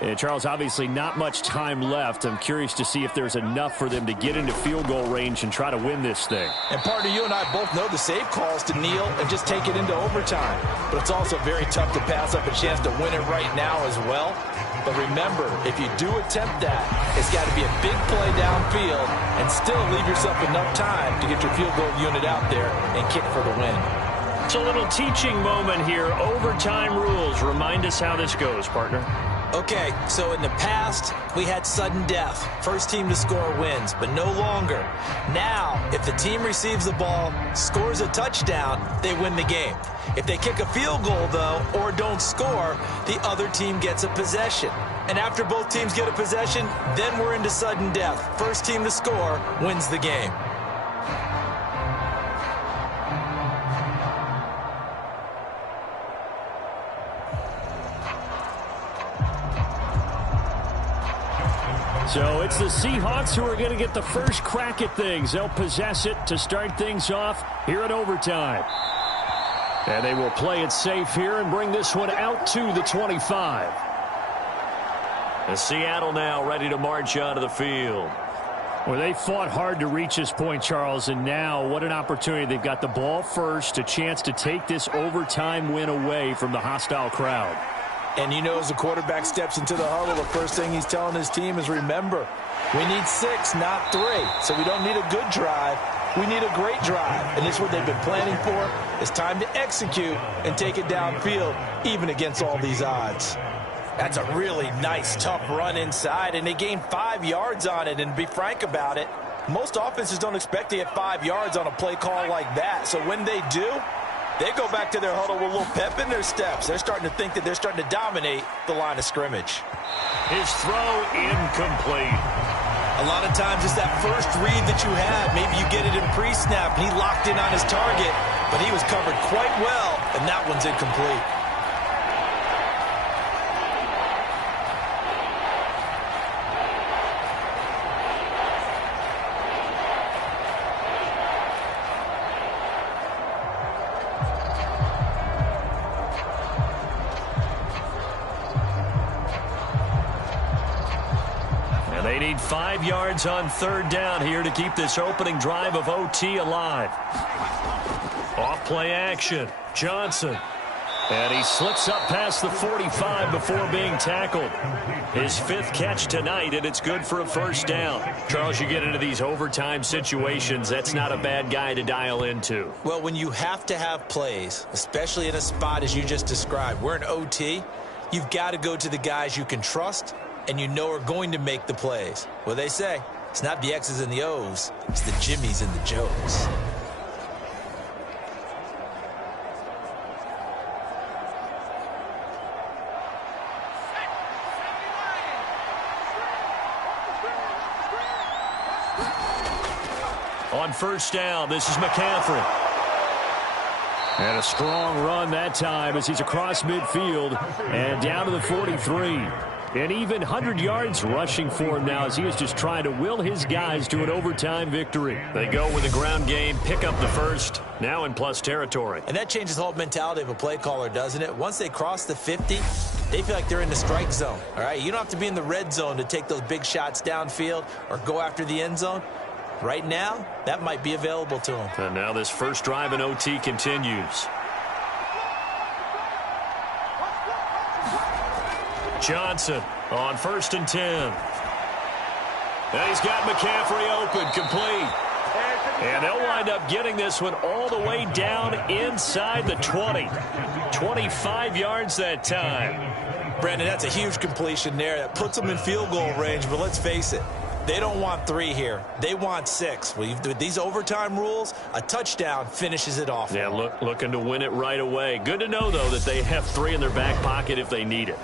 And Charles, obviously not much time left. I'm curious to see if there's enough for them to get into field goal range and try to win this thing. And partner, you and I both know the safe calls to kneel and just take it into overtime. But it's also very tough to pass up a chance to win it right now as well. But remember, if you do attempt that, it's got to be a big play downfield and still leave yourself enough time to get your field goal unit out there and kick for the win. It's a little teaching moment here. Overtime rules. Remind us how this goes, partner. Okay, so in the past, we had sudden death. First team to score wins, but no longer. Now, if the team receives the ball, scores a touchdown, they win the game. If they kick a field goal, though, or don't score, the other team gets a possession. And after both teams get a possession, then we're into sudden death. First team to score wins the game. So it's the Seahawks who are going to get the first crack at things. They'll possess it to start things off here at overtime. And they will play it safe here and bring this one out to the 25. And Seattle now ready to march onto the field. Well, they fought hard to reach this point, Charles, and now what an opportunity. They've got the ball first, a chance to take this overtime win away from the hostile crowd. And you know, as the quarterback steps into the huddle, the first thing he's telling his team is, remember, we need 6, not 3. So we don't need a good drive. We need a great drive. And this is what they've been planning for. It's time to execute and take it downfield, even against all these odds. That's a really nice, tough run inside, and they gained 5 yards on it. And to be frank about it, most offenses don't expect to get 5 yards on a play call like that. So when they do, they go back to their huddle with a little pep in their steps. They're starting to think that they're starting to dominate the line of scrimmage. His throw incomplete. A lot of times it's that first read that you have. Maybe you get it in pre-snap, and he locked in on his target, but he was covered quite well, and that one's incomplete. They need 5 yards on 3rd down here to keep this opening drive of OT alive. Off play action. Johnson. And he slips up past the 45 before being tackled. His 5th catch tonight, and it's good for a first down. Charles, you get into these overtime situations, that's not a bad guy to dial into. Well, when you have to have plays, especially in a spot as you just described, we're in OT, you've got to go to the guys you can trust and you know are going to make the plays. Well, they say, it's not the X's and the O's, it's the Jimmies and the Joes. On first down, this is McCaffrey. And a strong run that time as he's across midfield and down to the 43. And even 100 yards rushing for him now as he is just trying to will his guys to an overtime victory. They go with the ground game, pick up the first, now in plus territory. And that changes the whole mentality of a play caller, doesn't it? Once they cross the 50, they feel like they're in the strike zone. All right, you don't have to be in the red zone to take those big shots downfield or go after the end zone. Right now, that might be available to them. And now this first drive in OT continues. Johnson on 1st and 10. And he's got McCaffrey open, complete. And they'll wind up getting this one all the way down inside the 20. 25 yards that time. Brandon, that's a huge completion there. That puts them in field goal range, but let's face it. They don't want 3 here. They want 6. With these overtime rules, a touchdown finishes it off. Yeah, looking to win it right away. Good to know, though, that they have 3 in their back pocket if they need it.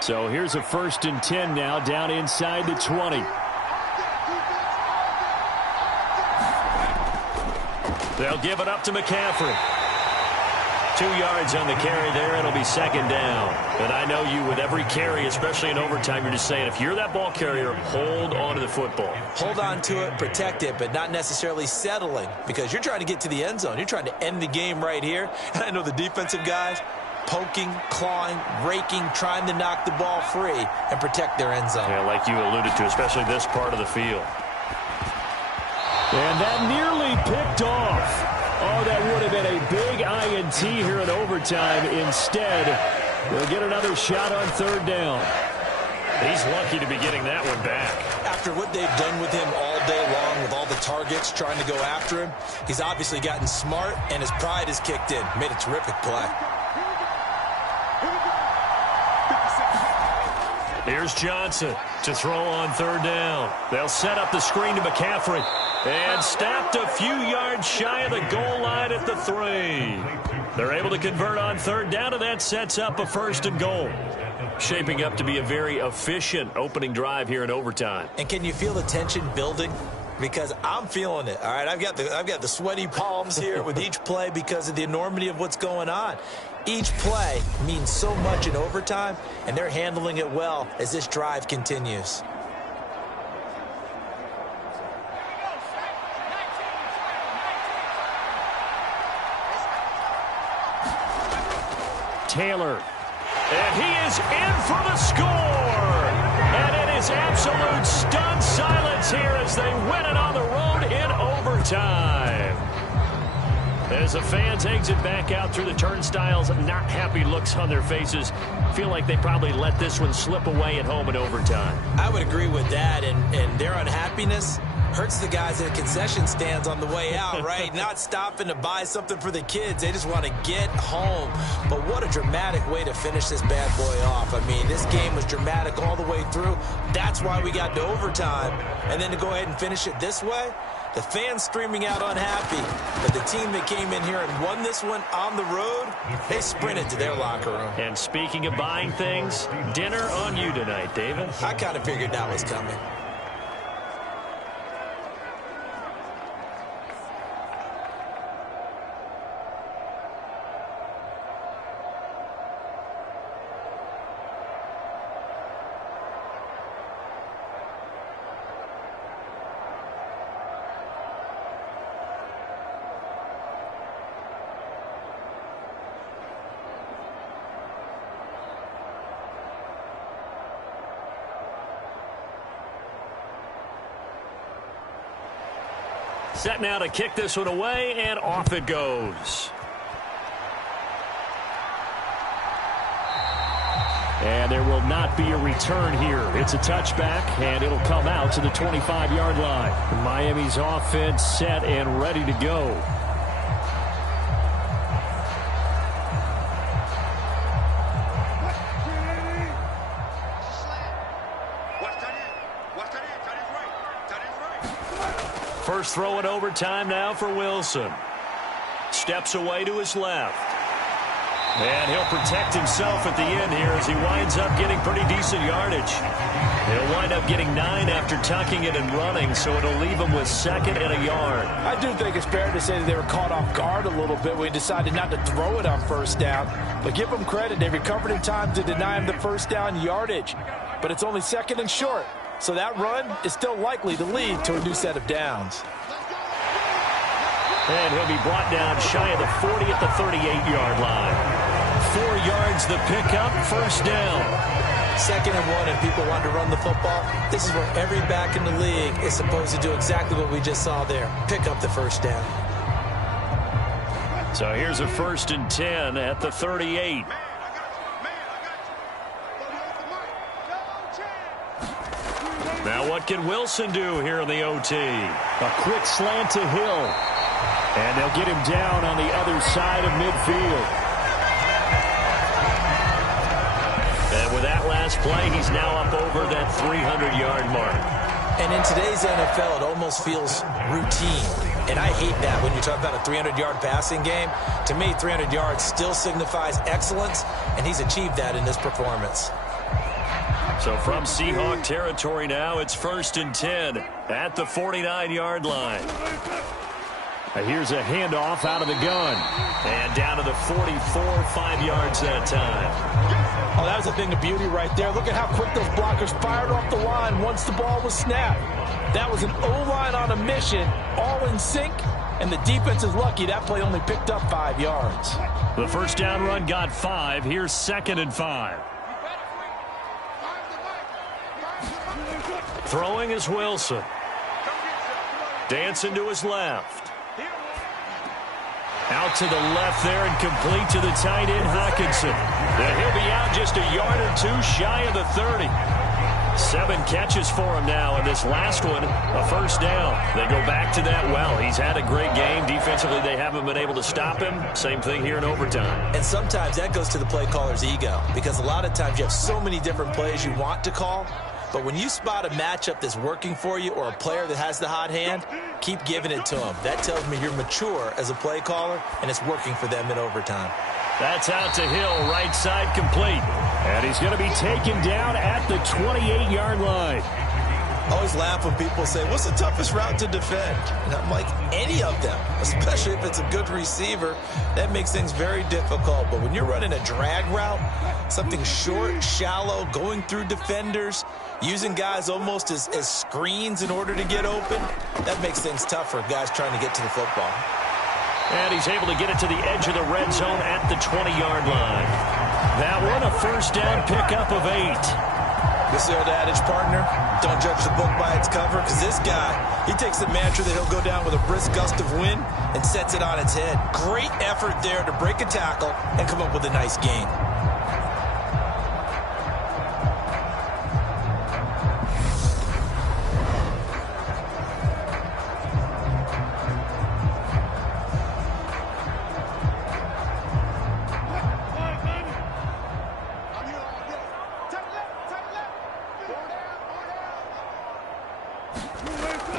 So here's a 1st and 10 now down inside the 20. They'll give it up to McCaffrey. 2 yards on the carry there. It'll be 2nd down. And I know you, with every carry, especially in overtime, you're just saying, if you're that ball carrier, hold on to the football. Hold on to it, protect it, but not necessarily settling, because you're trying to get to the end zone. You're trying to end the game right here. And I know the defensive guys poking, clawing, raking, trying to knock the ball free and protect their end zone. Yeah, like you alluded to, especially this part of the field. And that nearly picked off. Oh, that would have been a big INT here in overtime. Instead, they'll get another shot on 3rd down. He's lucky to be getting that one back. After what they've done with him all day long, with all the targets trying to go after him, he's obviously gotten smart, and his pride has kicked in. Made a terrific play. Here's Johnson to throw on 3rd down. They'll set up the screen to McCaffrey. And stopped a few yards shy of the goal line at the 3. They're able to convert on 3rd down, and that sets up a 1st and goal. Shaping up to be a very efficient opening drive here in overtime. And can you feel the tension building? Because I'm feeling it. All right, I've got the sweaty palms here with each play because of the enormity of what's going on. Each play means so much in overtime, and they're handling it well as this drive continues. Taylor. And he is in for the score. And it is absolute stunned silence here as they win it on the road in overtime. As the fans exit back out through the turnstiles, not happy looks on their faces. Feel like they probably let this one slip away at home in overtime. I would agree with that, and their unhappiness hurts the guys at the concession stands on the way out, right? Not stopping to buy something for the kids. They just want to get home. But what a dramatic way to finish this bad boy off. I mean, this game was dramatic all the way through. That's why we got to overtime. And then to go ahead and finish it this way, the fans streaming out unhappy. But the team that came in here and won this one on the road, they sprinted to their locker room. And speaking of buying things, dinner on you tonight, David. I kind of figured that was coming. Set now to kick this one away, and off it goes. And there will not be a return here. It's a touchback, and it'll come out to the 25-yard line. Miami's offense set and ready to go. First throw in overtime now for Wilson. Steps away to his left. And he'll protect himself at the end here as he winds up getting pretty decent yardage. He'll wind up getting 9 after tucking it and running, so it'll leave him with 2nd and a yard. I do think it's fair to say that they were caught off guard a little bit when he decided not to throw it on 1st down. But give them credit. They recovered in time to deny him the 1st down yardage. But it's only 2nd and short. So that run is still likely to lead to a new set of downs. And he'll be brought down shy of the 40 at the 38-yard line. 4 yards the pickup, 1st down. 2nd and 1, and people want to run the football. This is where every back in the league is supposed to do exactly what we just saw there. Pick up the 1st down. So here's a 1st and 10 at the 38. Now what can Wilson do here in the OT? A quick slant to Hill. And they'll get him down on the other side of midfield. And with that last play, he's now up over that 300-yard mark. And in today's NFL, it almost feels routine. And I hate that when you talk about a 300-yard passing game. To me, 300 yards still signifies excellence, and he's achieved that in this performance. So from Seahawk territory now, it's 1st and 10 at the 49-yard line. Here's a handoff out of the gun. And down to the 44, 5 yards that time. Oh, that was a thing of beauty right there. Look at how quick those blockers fired off the line once the ball was snapped. That was an O-line on a mission, all in sync, and the defense is lucky that play only picked up 5 yards. The 1st down run got 5. Here's 2nd and 5. Throwing is Wilson. Dancing to his left. Out to the left there and complete to the tight end, Hockenson. Then he'll be out just a yard or 2 shy of the 30. 7 catches for him now, and this last one, a 1st down. They go back to that well. He's had a great game. Defensively, they haven't been able to stop him. Same thing here in overtime. And sometimes that goes to the play caller's ego, because a lot of times you have so many different plays you want to call. But when you spot a matchup that's working for you or a player that has the hot hand, keep giving it to him. That tells me you're mature as a play caller, and it's working for them in overtime. That's out to Hill, right side complete. And he's going to be taken down at the 28-yard line. I always laugh when people say, what's the toughest route to defend? And I'm like, any of them, especially if it's a good receiver. That makes things very difficult. But when you're running a drag route, something short, shallow, going through defenders, using guys almost as screens in order to get open, that makes things tough for guys trying to get to the football. And he's able to get it to the edge of the red zone at the 20-yard line. That one, a 1st down pickup of 8. This is the old adage, partner, don't judge the book by its cover, because this guy, he takes the mantra that he'll go down with a brisk gust of wind and sets it on its head. Great effort there to break a tackle and come up with a nice gain.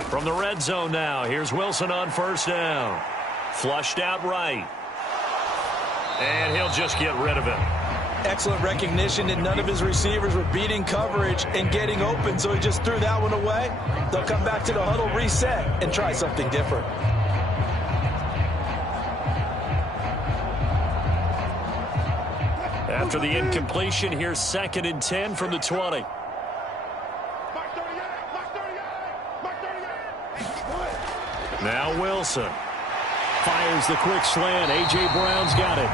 From the red zone now, here's Wilson on 1st down. Flushed out right. And he'll just get rid of it. Excellent recognition that none of his receivers were beating coverage and getting open, so he just threw that one away. They'll come back to the huddle, reset, and try something different. After the incompletion, here's 2nd and 10 from the 20. Now Wilson fires the quick slant. A.J. Brown's got it.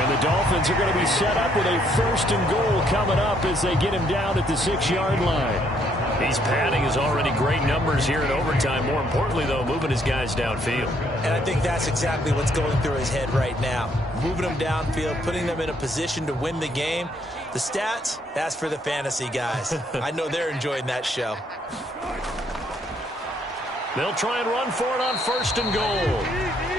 And the Dolphins are going to be set up with a 1st and goal coming up as they get him down at the 6-yard line. He's padding his already great numbers here in overtime. More importantly, though, moving his guys downfield. And I think that's exactly what's going through his head right now. Moving them downfield, putting them in a position to win the game. The stats, that's for the fantasy guys. I know they're enjoying that show. They'll try and run for it on 1st and goal.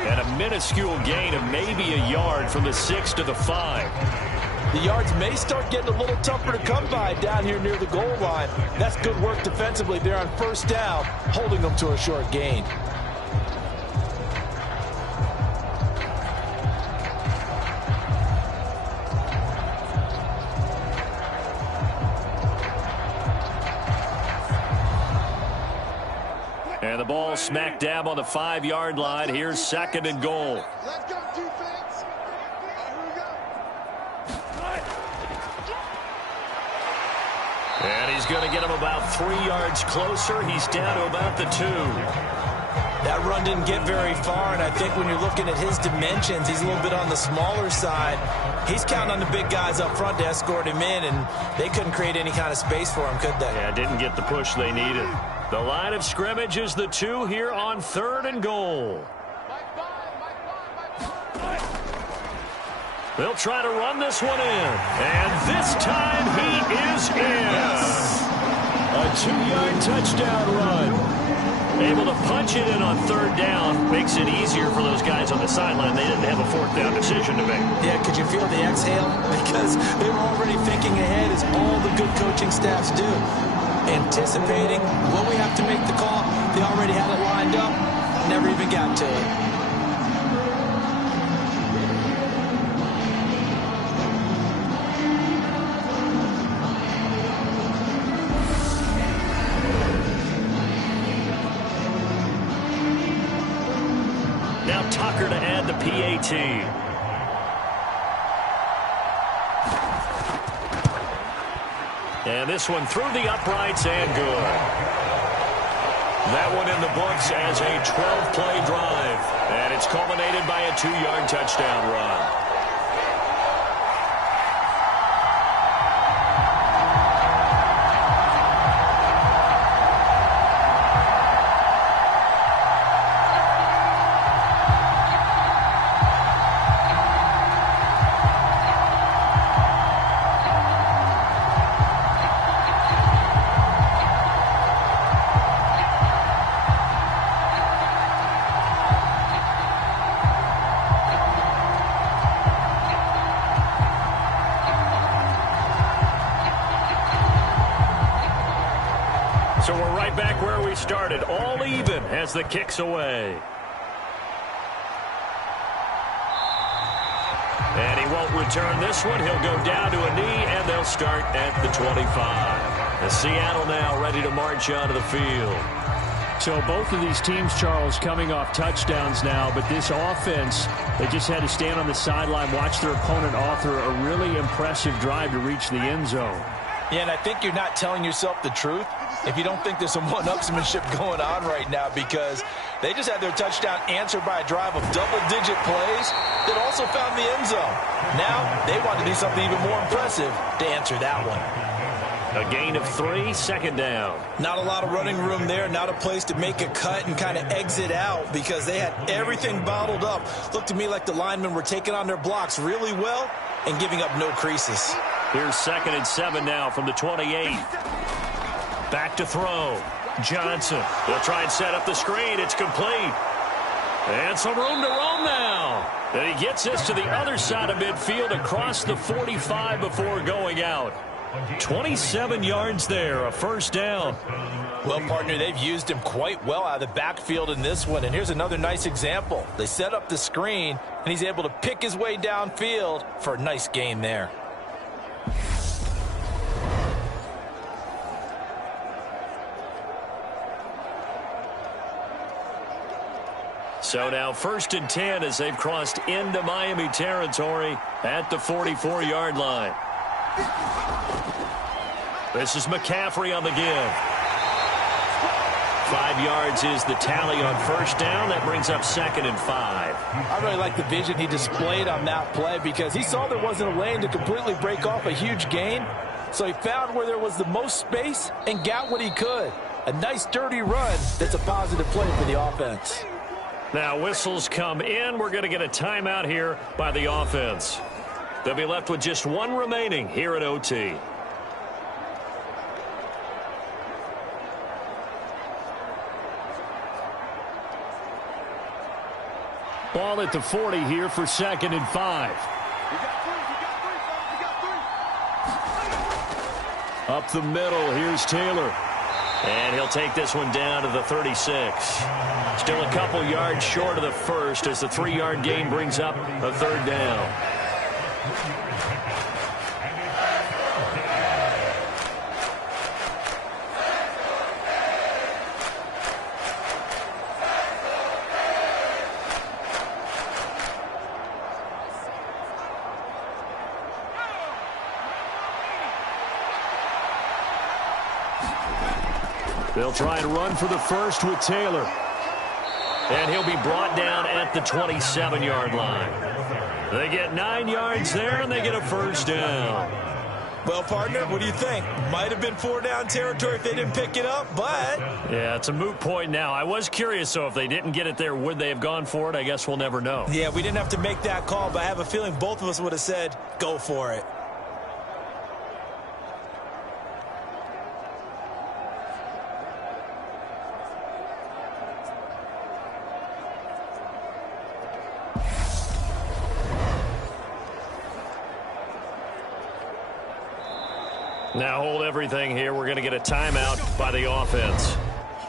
And a minuscule gain of maybe a yard from the 6 to the 5. The yards may start getting a little tougher to come by down here near the goal line. That's good work defensively there on 1st down, holding them to a short gain. And the ball smack dab on the 5-yard line. Here's 2nd and goal. Let's go, defense. Here we go. And he's going to get him about 3 yards closer. He's down to about the 2. That run didn't get very far, and I think when you're looking at his dimensions, he's a little bit on the smaller side. He's counting on the big guys up front to escort him in, and they couldn't create any kind of space for him, could they? Yeah, didn't get the push they needed. The line of scrimmage is the 2 here on 3rd and goal. They'll try to run this one in, and this time he is in. Yes. A 2-yard touchdown run. Able to punch it in on 3rd down. Makes it easier for those guys on the sideline. They didn't have a 4th down decision to make. Yeah, could you feel the exhale? Because they were already thinking ahead, as all the good coaching staffs do. Anticipating when we have to make the call. They already had it lined up. Never even got to it. Now Tucker to add the PAT. And this one through the uprights and good. That one in the books as a 12-play drive. And it's culminated by a 2-yard touchdown run. So we're right back where we started, all even as the kick's away. And he won't return this one. He'll go down to a knee, and they'll start at the 25. The Seattle now ready to march onto the field. So both of these teams, Charles, coming off touchdowns now, but this offense, they just had to stand on the sideline, watch their opponent author a really impressive drive to reach the end zone. Yeah, and I think you're not telling yourself the truth if you don't think there's some one-upsmanship going on right now, because they just had their touchdown answered by a drive of double-digit plays that also found the end zone. Now they want to do something even more impressive to answer that one. A gain of 3, 2nd down. Not a lot of running room there, not a place to make a cut and kind of exit out because they had everything bottled up. Looked to me like the linemen were taking on their blocks really well and giving up no creases. Here's 2nd and 7 now from the 28. Back to throw. Johnson. They'll try and set up the screen. It's complete. And some room to roam now. And he gets this to the other side of midfield across the 45 before going out. 27 yards there, a 1st down. Well, partner, they've used him quite well out of the backfield in this one. And here's another nice example. They set up the screen, and he's able to pick his way downfield for a nice gain there. So now 1st and 10 as they've crossed into Miami territory at the 44-yard line. This is McCaffrey on the give. 5 yards is the tally on 1st down. That brings up 2nd and 5. I really like the vision he displayed on that play because he saw there wasn't a lane to completely break off a huge gain. So he found where there was the most space and got what he could. A nice dirty run that's a positive play for the offense. Now whistles come in. We're going to get a timeout here by the offense. They'll be left with just 1 remaining here at OT. Ball at the 40 here for 2nd and 5. Up the middle, here's Taylor. And he'll take this one down to the 36. Still a couple yards short of the 1st as the 3-yard gain brings up a 3rd down. They'll try and run for the first with Taylor. And he'll be brought down at the 27-yard line. They get 9 yards there, and they get a first down. Well, partner, what do you think? Might have been 4-down territory if they didn't pick it up, but... Yeah, it's a moot point now. I was curious, so if they didn't get it there, would they have gone for it? I guess we'll never know. Yeah, we didn't have to make that call, but I have a feeling both of us would have said, go for it. Now hold everything here. We're going to get a timeout by the offense.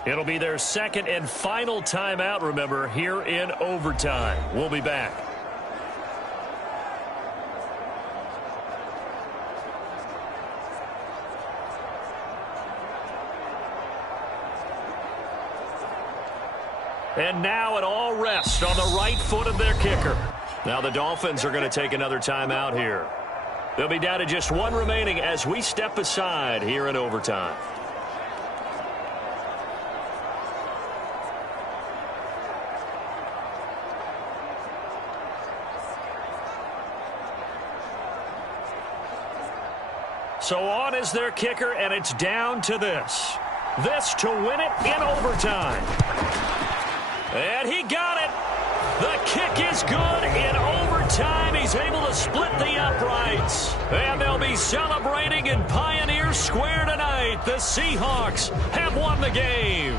It'll be their second and final timeout, remember, here in overtime. We'll be back. And now it all rests on the right foot of their kicker. Now the Dolphins are going to take another timeout here. They'll be down to just one remaining as we step aside here in overtime. So on is their kicker, and it's down to this. This to win it in overtime. And he got it. The kick is good in overtime. He's able to split the uprights. And they'll be celebrating in Pioneer Square tonight. The Seahawks have won the game.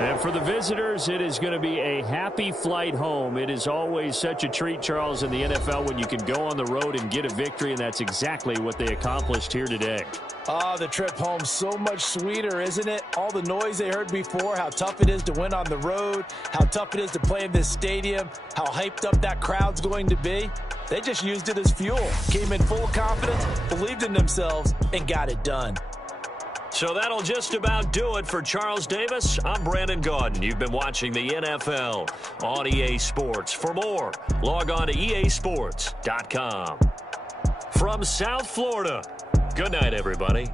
And for the visitors, it is going to be a happy flight home. It is always such a treat, Charles, in the NFL when you can go on the road and get a victory, and that's exactly what they accomplished here today. Oh, the trip home so much sweeter, isn't it? All the noise they heard before, how tough it is to win on the road, how tough it is to play in this stadium, how hyped up that crowd's going to be. They just used it as fuel, came in full of confidence, believed in themselves, and got it done. So that'll just about do it for Charles Davis. I'm Brandon Gaudin. You've been watching the NFL on EA Sports. For more, log on to easports.com. From South Florida, good night, everybody.